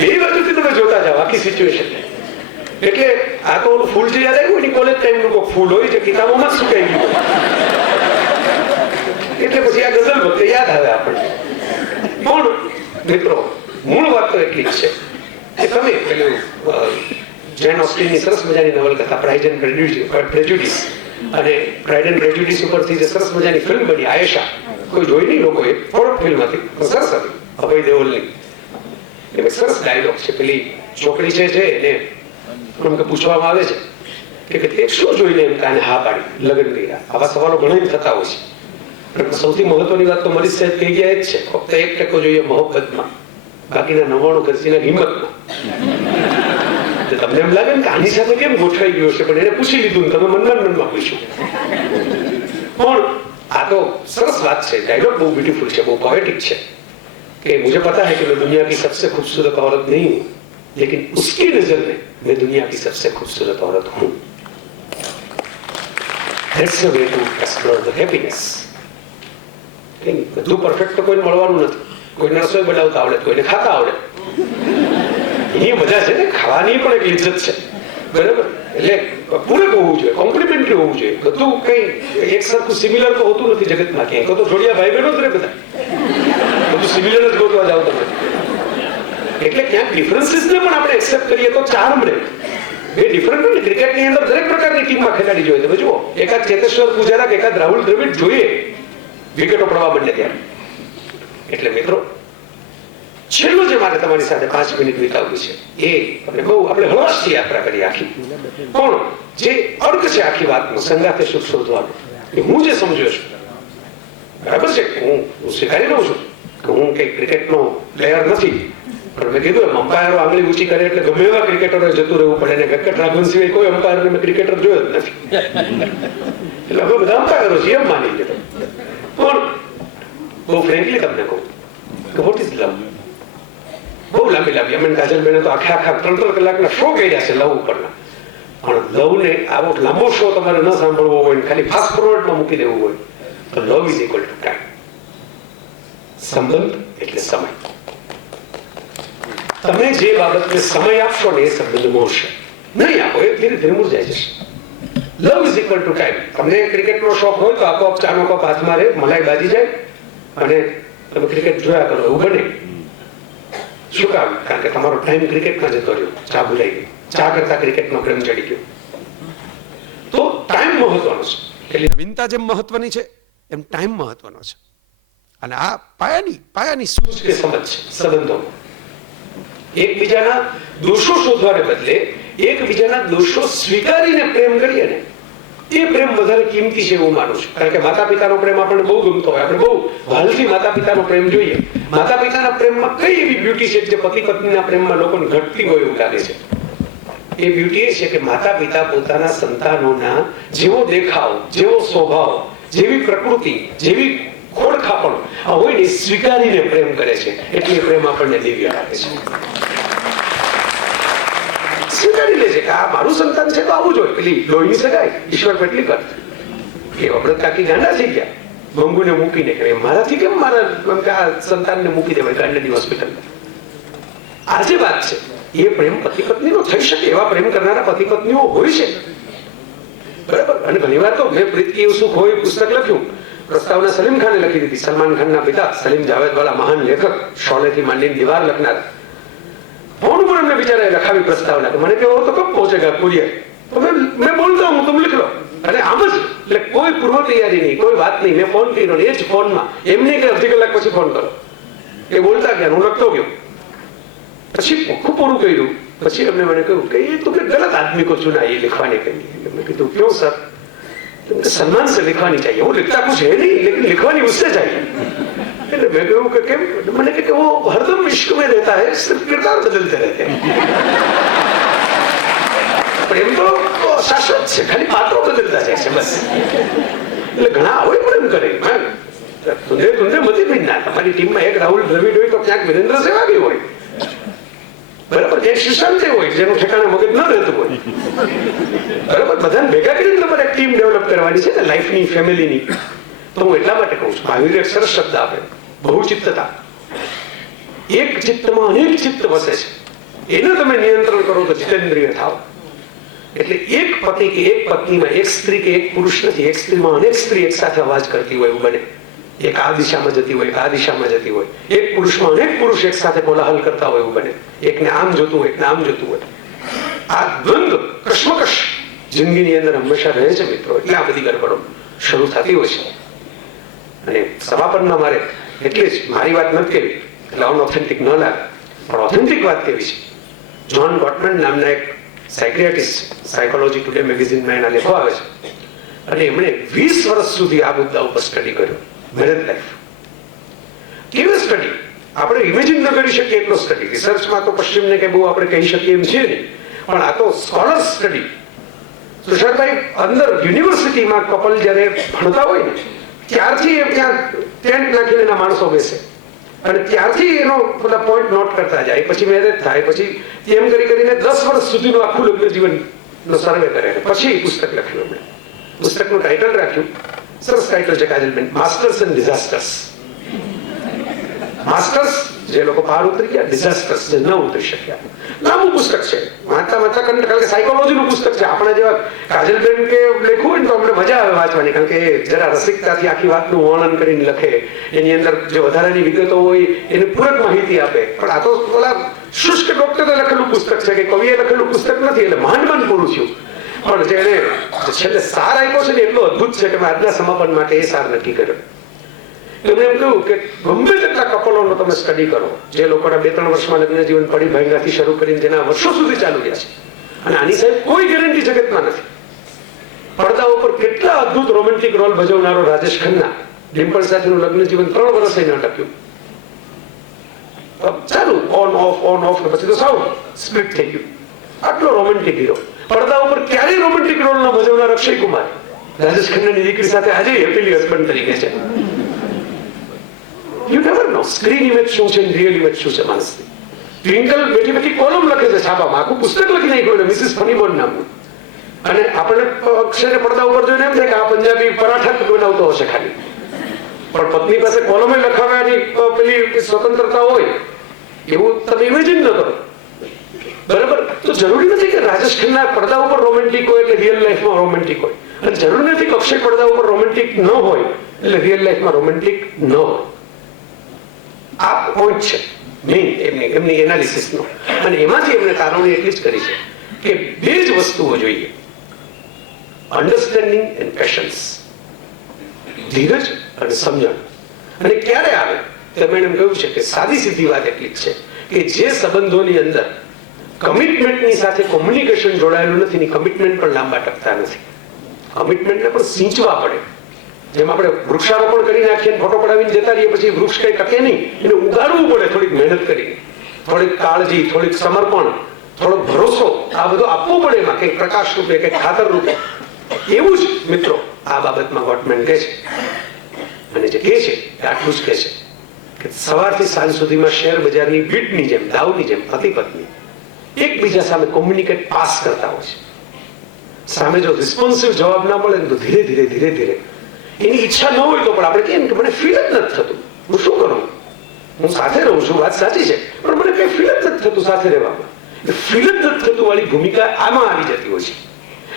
2 બાજુથી તમે જોતા જાઓ આખી સિચ્યુએશન. એટલે આ તો ઓલું ફૂલ જે યાદ આવ્યું એની કોલેજ ટાઈમનું કોઈ ફૂલ હોય જે કિતાબોમાં જ સુકાઈ ગયું. એટલે પછી આ ગઝલ વખતે યાદ આવે આપણને. પણ મિત્રો મૂળ વાત તો એટલી જ છે કે તમે પેલું જેન ઓસ્ટિનની સરસ મજાની નવલકથા પ્રાઇડ એન્ડ પ્રેજ્યુડિસ અને પ્રાઇડ એન્ડ પ્રેજ્યુડિસ ઉપરથી જે સરસ મજાની ફિલ્મ બની આયેશા, કોઈ જોઈ નહીં લોકોએ, થોડોક ફિલ્મ હતી સરસ હતી અભય દેઓલની. એમાં સરસ ડાયલોગ છે. પેલી છોકરી છે એને એમ કે પૂછવામાં આવે છે કે તે શું જોઈને એમ કાને હા પાડી લગ્ન કર્યા. આવા સવાલો ઘણા થતા હોય છે. સૌથી મહત્વની વાત તો મરીજ સાહેબ કહી ગયા જ છે, ફક્ત 1% જોઈએ મોહબ્બતમાં, બાકીના 99 ખર્ચીના હિંમતમાં. તમને એમ લાગે ને કે આની સાથે કેમ ગોઠવાઈ ગયો છે, પણ એને પૂછી લીધું તમે મનમાં પૂછ્યું. પણ આ તો સરસ વાત છે. ડાયલોગ બહુ બ્યુટીફુલ છે, બહુ પોએટિક છે कि मुझे पता है कि मैं दुनिया की सबसे खूबसूरत औरत नहीं हूं, लेकिन उसकी नजर में मैं दुनिया की सबसे खूबसूरत औरत हूं. That's the way to explore the happiness. બધું પરફેક્ટ તો કોઈને મળવાનું નથી. કોઈને રસોઈ બનાવતા આવડે, કોઈને ખાતા આવડે. એ મજા છે ને, ખાવાની પણ એક ઇજ્જત છે. બરાબર, એટલે પૂરક હોવું જોઈએ, કોમ્પ્લિમેન્ટરી હોવું જોઈએ. બધું કઈ એક સરખું સિમિલર તો હોતું નથી જગતમાં ક્યાંય. તો જોડિયા ભાઈ બહેનો જ રે બધા, બધું સિમિલર જ ગોતવા જાવ તમે. એટલે ક્યાંક ડિફરન્સીસને પણ આપણે એક્સેપ્ટ કરીએ તો ચાર્મ રહે. બે ડિફરન્ટ હોય ને, ક્રિકેટની અંદર દરેક પ્રકારની ટીમમાં ખેલાડી જોઈએ. તમે જુઓ, એકાદ ચેતેશ્વર પૂજારા કે એકાદ રાહુલ દ્રવિડ જોઈએ વિકેટો પડવા માંડે ત્યારે. એટલે મિત્રો, છેલ્લું જે મારે તમારી સાથે 5 મિનિટ વિતાવવું છે એ તમને બહુ આપણે હળવાશથી યાત્રા કરી આખી, પણ જે અર્થ છે આખી વાતનો સંગાતે સુખ શોધવાનો, એ હું જે સમજ્યો છું, બરાબર છે, હું સ્વીકારી લઉં છું કે હું કઈ ક્રિકેટનો પ્લેયર નથી, પણ મેં કીધું એમ અમ્પાયરો આંગળી ઊંચી કરે એટલે ગમે એવા ક્રિકેટરો જતું રહેવું પડે, ને વેંકટ રાઘવન સિવાય કોઈ અમ્પાયરને મેં ક્રિકેટર જોયો જ નથી, એટલે અમે બધા અમ્પાયરો છીએ એમ માની લીધો. પણ બહુ ફ્રેન્કલી તમને કહું કે વોટ ઇઝ લવ, બહુ લાંબી અમે કાજલબેને તો આખા 3 કલાકના શો કર્યા છે લવ ઉપરના, પણ લવ ને આવો લાંબો શો તમારે ન સાંભળવો હોય, ખાલી ફાસ્ટ ફોરવર્ડમાં મૂકી દેવું હોય તો love is equal to time. સંબંધ એટલે સમય. તમે જે બાબતને સમય આપશો ને એ સંબંધ મોહશે, નહીં આપો એ ધીરે ધીરે મુરઝાઈ જશે. Love is equal to time. તમને ક્રિકેટનો શોખ હોય તો આપોઆપ ચાનો કપ હાથમાં રહે, મલાઈ બાજી જાય અને તમે ક્રિકેટ જોયા કરો એવું બને. શું કામ? કારણ કે તમારો ટાઈમ ક્રિકેટમાં જતો રહ્યો, ચા ભૂલાઈ ગઈ, ચા કરતા ક્રિકેટનો પ્રેમ ચડી ગયો. તો ટાઈમ મહત્વનો છે, એટલે નવીનતા જેમ મહત્વની છે એમ ટાઈમ મહત્વનો છે. અને આ પાયાની સૂઝ કે સમજ છે સંબંધોમાં. એકબીજાના દોષો શોધવાને બદલે એકબીજાના દોષો સ્વીકારીને પ્રેમ કરીએ ને એ પ્રેમ વધારે કિંમતી છે એવું માનું છું. કારણ કે માતા પિતાનો પ્રેમ આપણને બહુ ગમતો હોય, આપણે બહુ હાલથી માતા પિતાનો પ્રેમ જોઈએ. માતા પિતાના પ્રેમમાં કઈ એવી બ્યુટી છે જે પતિ પત્નીના પ્રેમમાં લોકોને ઘટતી હોય એવું લાગે છે? એ બ્યુટી એ છે કે માતા પિતા પોતાના સંતાનોના જેવો દેખાવ, જેવો સ્વભાવ, જેવી પ્રકૃતિ, જેવી ખોડખાપણ આ હોય ને સ્વીકારીને પ્રેમ કરે છે, એટલે પ્રેમ આપણને દિવ્ય લાગે છે. સ્વીકારી લે છે કે આ મારું સંતાન છે તો આવું જ હોય. પેલી લોહીની સગાઈ ઈશ્વર પેટલી કર કે અમૃત કાકી ગાંડા થઈ ગયા મંગુને મૂકીને કે મારાથી કેમ મારા સંતાનને મૂકી દેવાય ગાંડાની હોસ્પિટલમાં. આ જે વાત છે એ પ્રેમ પતિ પત્નીનો થઈ શકે, એવા પ્રેમ કરનારા પતિ પત્નીઓ હોય છે, બરાબર. અને ઘણી વાર તો મેં પ્રીત કી સુખ હોય પુસ્તક લખ્યું, પ્રસ્તાવના સલીમ ખાને લખી દીધી, સલમાન ખાનના પિતા સલીમ જાવેદ વાળા મહાન લેખક, શોલેથી માંડીને દીવાર લખનાર. ફોન ઉપર એમને બિચારા લખાવી પ્રસ્તાવના કે મને કેવો તો કબ પહોંચેગા કુરિયર, તો મેં બોલતા હું તમે લીખ લો. અને આમ જ એટલે કોઈ પૂર્વ તૈયારી નહીં, કોઈ વાત નહીં. મેં ફોન કર્યો એ જ ફોનમાં એમને કે અડધી કલાક પછી ફોન કરો, એ બોલતા ગયા, હું લખતો ગયો. પછી ખૂબ પૂરું કર્યું, પછી એમને મને કહ્યું કે એ તો કે ગલત આદમી કો ચુના ये लिखवाने के लिए. મેં કીધું क्यों सर? सम्मान से लिखवानी चाहिए, वो लिखता कुछ है नहीं लेकिन लिखवानी उससे चाहिए. એટલે મેં કહ્યું કે કેમ? મને કે वो हरदम इश्क में रहता है, सिर्फ किरदार बदलते रहते हैं. પ્રેમ તો શાશ્વત છે, ખાલી પાત્રો બદલતા જાય છે બસ. એટલે ઘણા હોય પ્રેમ કરે, તુંધે મતી ભી ના. તમારી ટીમમાં એક રાહુલ દ્રવિડ હોય તો ક્યાંક વિરેન્દ્ર સહેવાગ હોય, બરાબર, એક સુશાંત હોય જેનું ઠેકાણે મગજ ન રહેતું હોય, બરાબર. બધાને ભેગા કરીને તમારે એક ટીમ ડેવલપ કરવાની છે ને લાઈફની, ફેમિલીની. તો હું એટલા માટે કહું છું, મહાવીર એક સરસ શબ્દ આપે, બહુચિત્તતા. એક ચિત્તમાં અનેક ચિત્ત વસે છે, એને તમે નિયંત્રણ કરો તો જીતેન્દ્રિય થાવ. એટલે એક પતિ કે એક પત્નીમાં એક સ્ત્રી કે એક પુરુષ નથી, એક સ્ત્રીમાં અનેક સ્ત્રી એક સાથે અવાજ કરતી હોય એવું બને. એક આ દિશામાં જતી હોય, આ દિશામાં જતી હોય. એક પુરુષમાં અનેક પુરુષ એક સાથે કોલાહલ કરતા હોય એવું બને. એકને આમ જોતું હોય, એકને આમ જોતું હોય. આ દ્વંદ્વ, કશ્મકશ જિંદગીની અંદર હંમેશા રહે છે મિત્રો. એટલે આ બધી ગડબડો શરૂ થતી હોય છે. અને સમાપનમાં મારે એટલે જ મારી વાત નથી કેવી, એટલે અનઓથેન્ટિક ન લાગે, પણ ઓથેન્ટિક વાત કેવી છે. જ્હોન ગોટમેન નામના એક સાયક્રિયાટિસ્ટ, સાયકોલોજી ટુડે મેગેઝિનમાં એના લેખો આવે છે, અને એમણે 20 વર્ષ સુધી આ મુદ્દા ઉપર સ્ટડી કર્યો. મેરેજ લાઈફ કેવી સ્ટડી આપણે ઇમેજિન ન કરી શકીએ એટલો સ્ટડી. રિસર્ચમાં તો પશ્ચિમને કે બહુ આપણે કહી શકીએ એમ છે નહીં, પણ આ તો સ્કોલર સ્ટડી. તુષારભાઈ, અંદર યુનિવર્સિટીમાં કપલ જયારે ભણતા હોય ને ત્યારથી એ ત્યાં ટેન્ટ નાખીને એના માણસો બેસે, અને ત્યારથી એનો બધા પોઈન્ટ નોટ કરતા જાય. પછી મેરેજ થાય, પછી એમ કરીને 10 વર્ષ સુધીનું આખું લગ્ન જીવનનો સર્વે કરે, પછી પુસ્તક લખ્યું. એમણે પુસ્તકનું ટાઇટલ રાખ્યું, સરસ ટાઇટલ છે કાજલબેન, માસ્ટર્સ એન્ડ ડિઝાસ્ટર્સ. માસ્ટર્સ જે લોકો પાર ઉતરી ગયા, ડિઝાસ્ટર્સ જે ન ઉતરી શક્યા. લાંબુ પુસ્તક છે, વાંચતા કંટાળ, કારણ કે સાયકોલોજીનું પુસ્તક છે. આપણા જેવા કાજલબેન કે લેખવું હોય ને તો અમને મજા આવે વાંચવાની, કારણ કે જરા રસિકતાથી આખી વાતનું વર્ણન કરીને લખે, એની અંદર જે વધારાની વિગતો હોય એની પૂરક માહિતી આપે. પણ આ તો ઓલા શુષ્ક ડોક્ટરે લખેલું પુસ્તક છે કે કવિએ લખેલું પુસ્તક નથી, એટલે માંડ પૂરું થયું. પણ જેને છેલ્લે સાર આપ્યો છે ને એટલો અદભુત છે કે મેં આજના સમાપન માટે એ સાર નક્કી કર્યો એમણે એમ કહ્યું કે ગમે તેટલા કપલોનો તમે સ્ટડી કરો, જે લોકોના 2-3 વર્ષમાં લગ્ન જીવન પડી ભાંગાથી શરૂ કરીને જેના વર્ષો સુધી ચાલુ રહ્યા છે, અને આની સાહેબ કોઈ ગેરંટી જગતમાં નથી. પડદા ઉપર કેટલા અદભુત રોમેન્ટિક રોલ ભજવનારો રાજેશ ખન્ના, ડિમ્પલ સાથેનું લગ્ન જીવન 3 વર્ષ ન ટક્યું. ચાલુ ઓન ઓફ પછી તો સાવ સ્પ્લિટ થઈ ગયું. આટલો રોમેન્ટિક હીરો. પડદા ઉપર ક્યારેય રોમેન્ટિક રોલ ન ભજવનાર અક્ષય કુમાર રાજેશ ખન્નાની દીકરી સાથે આજે હેપીલી હસબન્ડ તરીકે છે. You never no screen image શું છે, રિયલ ઇમેજ શું છે માણસની. ટ્વિંકલ બેઠી બેઠી કોલમ લખે છે છાપામાં, આખું પુસ્તક લખી નાખ્યું મિસિસ ફનીબોન નામનું. અને આપણને અક્ષરે પડદા ઉપર જોઈને એમ થાય કે આ પંજાબી પરાઠા બનાવતો હશે ખાલી, પણ પત્ની પાસે કોલમે લખાવવાની પેલી સ્વતંત્રતા હોય એવું તમે ઇમેજિન ન કરો. બરાબર? તો જરૂરી નથી કે રાજેશ ખન્ના પડદા ઉપર રોમેન્ટિક હોય એટલે રિયલ લાઈફમાં રોમેન્ટિક હોય, અને જરૂરી નથી કે અક્ષય પડદા ઉપર રોમેન્ટિક ન હોય એટલે રિયલ લાઈફમાં રોમેન્ટિક ન હોય. આ પોઈન્ટ છે મેઇન એમની એનાલિસિસનો. અને એમાંથી એમને તારવણી એટલી જ કરી છે કે 2 જ વસ્તુઓ જોઈએ, અન્ડરસ્ટેન્ડિંગ એન્ડ પેશન્સ, ધીરજ અને સમજણ. અને ક્યારે આવે તેમણે એમ કહ્યું છે કે સાદી સીધી વાત એટલી જ છે કે જે સંબંધોની અંદર કમિટમેન્ટની સાથે કોમ્યુનિકેશન જોડાયેલું નથી ની કમિટમેન્ટ પણ લાંબા ટકતા નથી. કમિટમેન્ટને પણ સિંચવા પડે. જેમ આપણે વૃક્ષારોપણ કરી નાખીએ, ફોટો પડાવીને જતા રહીએ, પછી વૃક્ષ કઈ ટકે નહીં, એને ઉગાડવું પડે થોડીક મહેનત કરીને, થોડીક કાળજી, થોડીક સમર્પણ, થોડોક ભરોસો, આ બધું આપવું પડે એમાં, કંઈક પ્રકાશ રૂપે, કંઈક ખાતર રૂપે. એવું જ મિત્રો આ બાબતમાં ગોટમેન કહે છે. અને જે કહે છે આટલું જ કહે છે કે સવારથી સાંજ સુધીમાં શેર બજારની બીટની જેમ, દાવની જેમ પતિ પત્ની એકબીજા સામે કોમ્યુનિકેટ પાસ કરતા હોય છે. સામે જો રિસ્પોન્સિવ જવાબ ના મળે તો ધીરે ધીરે ધીરે ધીરે એની ઈચ્છા ન હોય તો પણ આપણે કહીએ કે મને ફીલ જ નથી થતું, હું શું કરું, હું સાથે રહું છું, વાત સાચી છે, પણ મને કઈ ફીલ જ નથી થતું સાથે રહેવામાં. ફીલ જ નથી થતું વાળી ભૂમિકા આમાં આવી જતી હોય છે.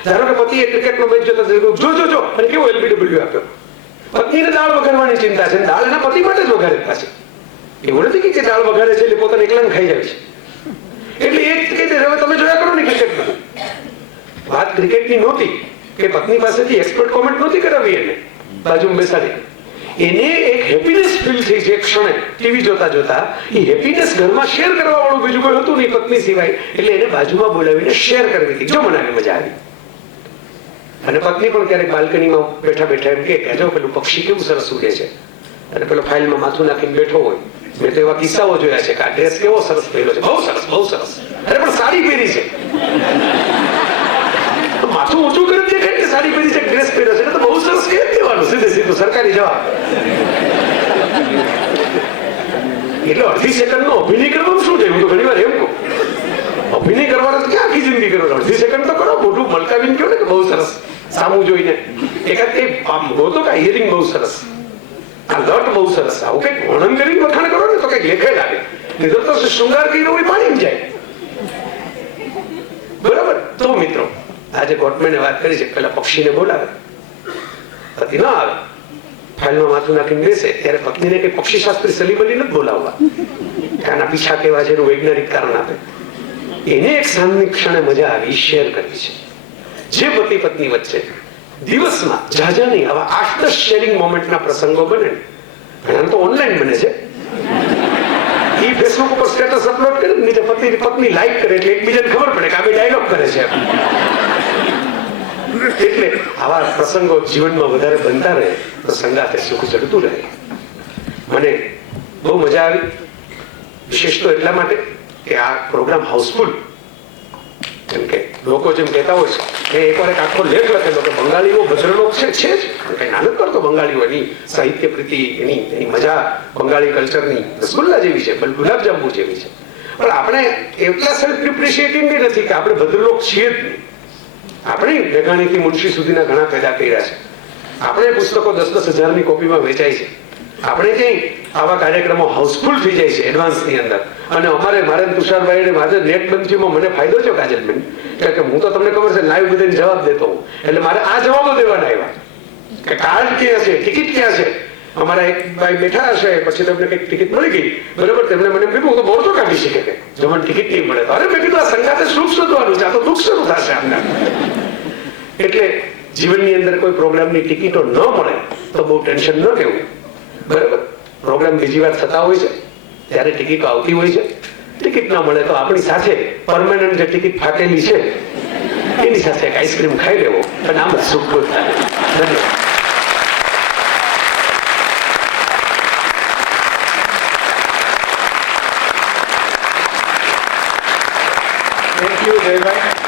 ધારો કે પતિએ ક્રિકેટનો મેચ જોતા જો અને કેવો LBW આપ્યો, પત્નીને દાળ વઘારવાની ચિંતા છે, દાળ એના પતિ માટે જ વઘારે પાછી. એવું નથી કે દાળ વઘારે છે એટલે પોતાને એકલાને ખાઈ જાય છે. એટલે એક કહે છે હવે તમે જોયા કરો ને ક્રિકેટમાં. વાત ક્રિકેટની નહોતી કે પત્ની પાસેથી એક્સપર્ટ કોમેન્ટ નહોતી કરાવી, એને બાજુમાં બેસાડી એને એક હેપીનેસ ફીલ થઈ છે ક્ષણે ટીવી જોતા જોતા. એ હેપીનેસ ઘરમાં શેર કરવા વાળું બીજું કોઈ હતું નહીં પત્ની સિવાય, એટલે એને બાજુમાં બોલાવીને શેર કરવી હતી. જો મને મજા આવી. અને પત્ની પણ ક્યારેક બાલ્કનીમાં બેઠા બેઠા એમ કે જો પેલું પક્ષી કેવું સરસ ઉડે છે, અને પેલો ફાઇલમાં માથું નાખીને બેઠો હોય. મેં તો એવા કિસ્સાઓ જોયા છે કે આ ડ્રેસ કેવો સરસ પહેર્યો છે, બહુ સરસ બહુ સરસ, અરે પણ સાડી પહેરી છે. માથું ઊંચું કરી દેખાય કે સાડી પહેરી છે, ડ્રેસ પહેર્યો છે, તો બહુ સરસ કેમ કહેવાનું, સીધે સીધું સરકારી જવાબ. એટલે અડધી સેકન્ડ નો અભિનય કરવાનું શું છે? હું તો ઘણી વાર એમ કહું, અભિનય કરવાનો તો ક્યાં આખી જિંદગી કરો, અડધી સેકન્ડ તો કરો, મોઢું મલકાવીને કહો ને કે બહુ સરસ, સામું જોઈને એકાદ કઈ ગોતો કે હિયરિંગ બહુ સરસ, આ લટ બહુ સરસ, આવું કઈક વર્ણન કરીને વખાણ કરો ને તો કઈક લેખે લાગે, નહીં તો શૃંગાર કર્યો હોય પાણી જાય. બરાબર? તો મિત્રો આજે ગોટમેને વાત કરી છે, પેલા પક્ષીને બોલાવે, પતિ ના આવે, ફાઇલમાં માથું નાખીને બેસે, ત્યારે પત્નીને કઈ પક્ષી શાસ્ત્રી સલીમલી નથી બોલાવવા, આના પીછા કેવા છે એનું વૈજ્ઞાનિક કારણ આપે. એને એક સાંજની ક્ષણે મજા આવી શેર કરવી છે. જે પતિ પત્ની વચ્ચે દિવસમાં જાજા નહીં આવા 8-10 શેરિંગ મોમેન્ટના પ્રસંગો બને, ઘણા તો ઓનલાઈન બને છે. એ ફેસબુક ઉપર સ્ટેટસ અપલોડ કરે, નીચે પતિ પત્ની લાઈક કરે, એટલે એકબીજાને ખબર પડે કે આ બે ડાયલોગ કરે છે. એટલે આવા પ્રસંગો જીવનમાં વધારે બનતા રહે તો સંગાતે સુખ ચડતું રહે. મને બહુ મજા આવી, વિશેષ તો એટલા માટે કે આ પ્રોગ્રામ હાઉસફુલ. કેમ કે લોકો જેમ કહેતા હોય છે કે એકવાર એક આખો લેખ લખેલો કે બંગાળીઓ ભજરલોક છે જ, કઈ નાનક કરતો બંગાળીઓ, એની સાહિત્ય પ્રીતિ, એની મજા બંગાળી કલ્ચરની રસગુલ્લા જેવી છે, ગુલાબજાંબુ જેવી છે. પણ આપણે એટલા સેલ્ફ ડિપ્રિશિએટિંગ નથી કે આપણે ભદ્રલોક છીએ જ નહીં. આપણે મેઘાણીથી મુનશી સુધીના ઘણા પેદા કર્યા છે. આપણે પુસ્તકો 10-10 હજારની કોપીમાં વેચાય છે. આપણે ક્યાંય આવા કાર્યક્રમો હાઉસફુલ થઈ જાય છે એડવાન્સની અંદર. અને મારે તુષારભાઈ મારે નેટ બંધીમાં મને ફાયદો છે કાજલબેન, કે હું તો તમને ખબર છે લાઈવ બધાને જવાબ દેતો હું, એટલે મારે આ જવાબો દેવાના આવ્યા કે કાર્ડ ક્યાં છે, ટિકિટ ક્યાં છે. અમારા એક ભાઈ બેઠા હશે, પછી તમને કઈક ટિકિટ મળી ગઈ, બરોબર, તેમણે મને કીધું હું તો મોરચો કાઢી શકે કે જો મને ટિકિટ નહીં મળે તો. અરે મેં કીધું આ સંગાતે સુખ શોધવાનું છે, આ તો દુઃખ શરૂ થશે આપના. એટલે જીવનની અંદર કોઈ પ્રોગ્રામની ટિકિટો ન મળે તો બહુ ટેન્શન ન લેવું. બરાબર, પ્રોગ્રામ બીજી વાર થતા હોય છે ત્યારે ટિકિટો આવતી હોય છે. ટિકિટ ના મળે તો આપણી સાથે પરમેનન્ટ જે ટિકિટ ફાટેલી છે એની સાથે એક આઈસ્ક્રીમ ખાઈ લેવો અને આમ જ સુખ થાય. ધન્યવાદ. Thank you Jaybhai.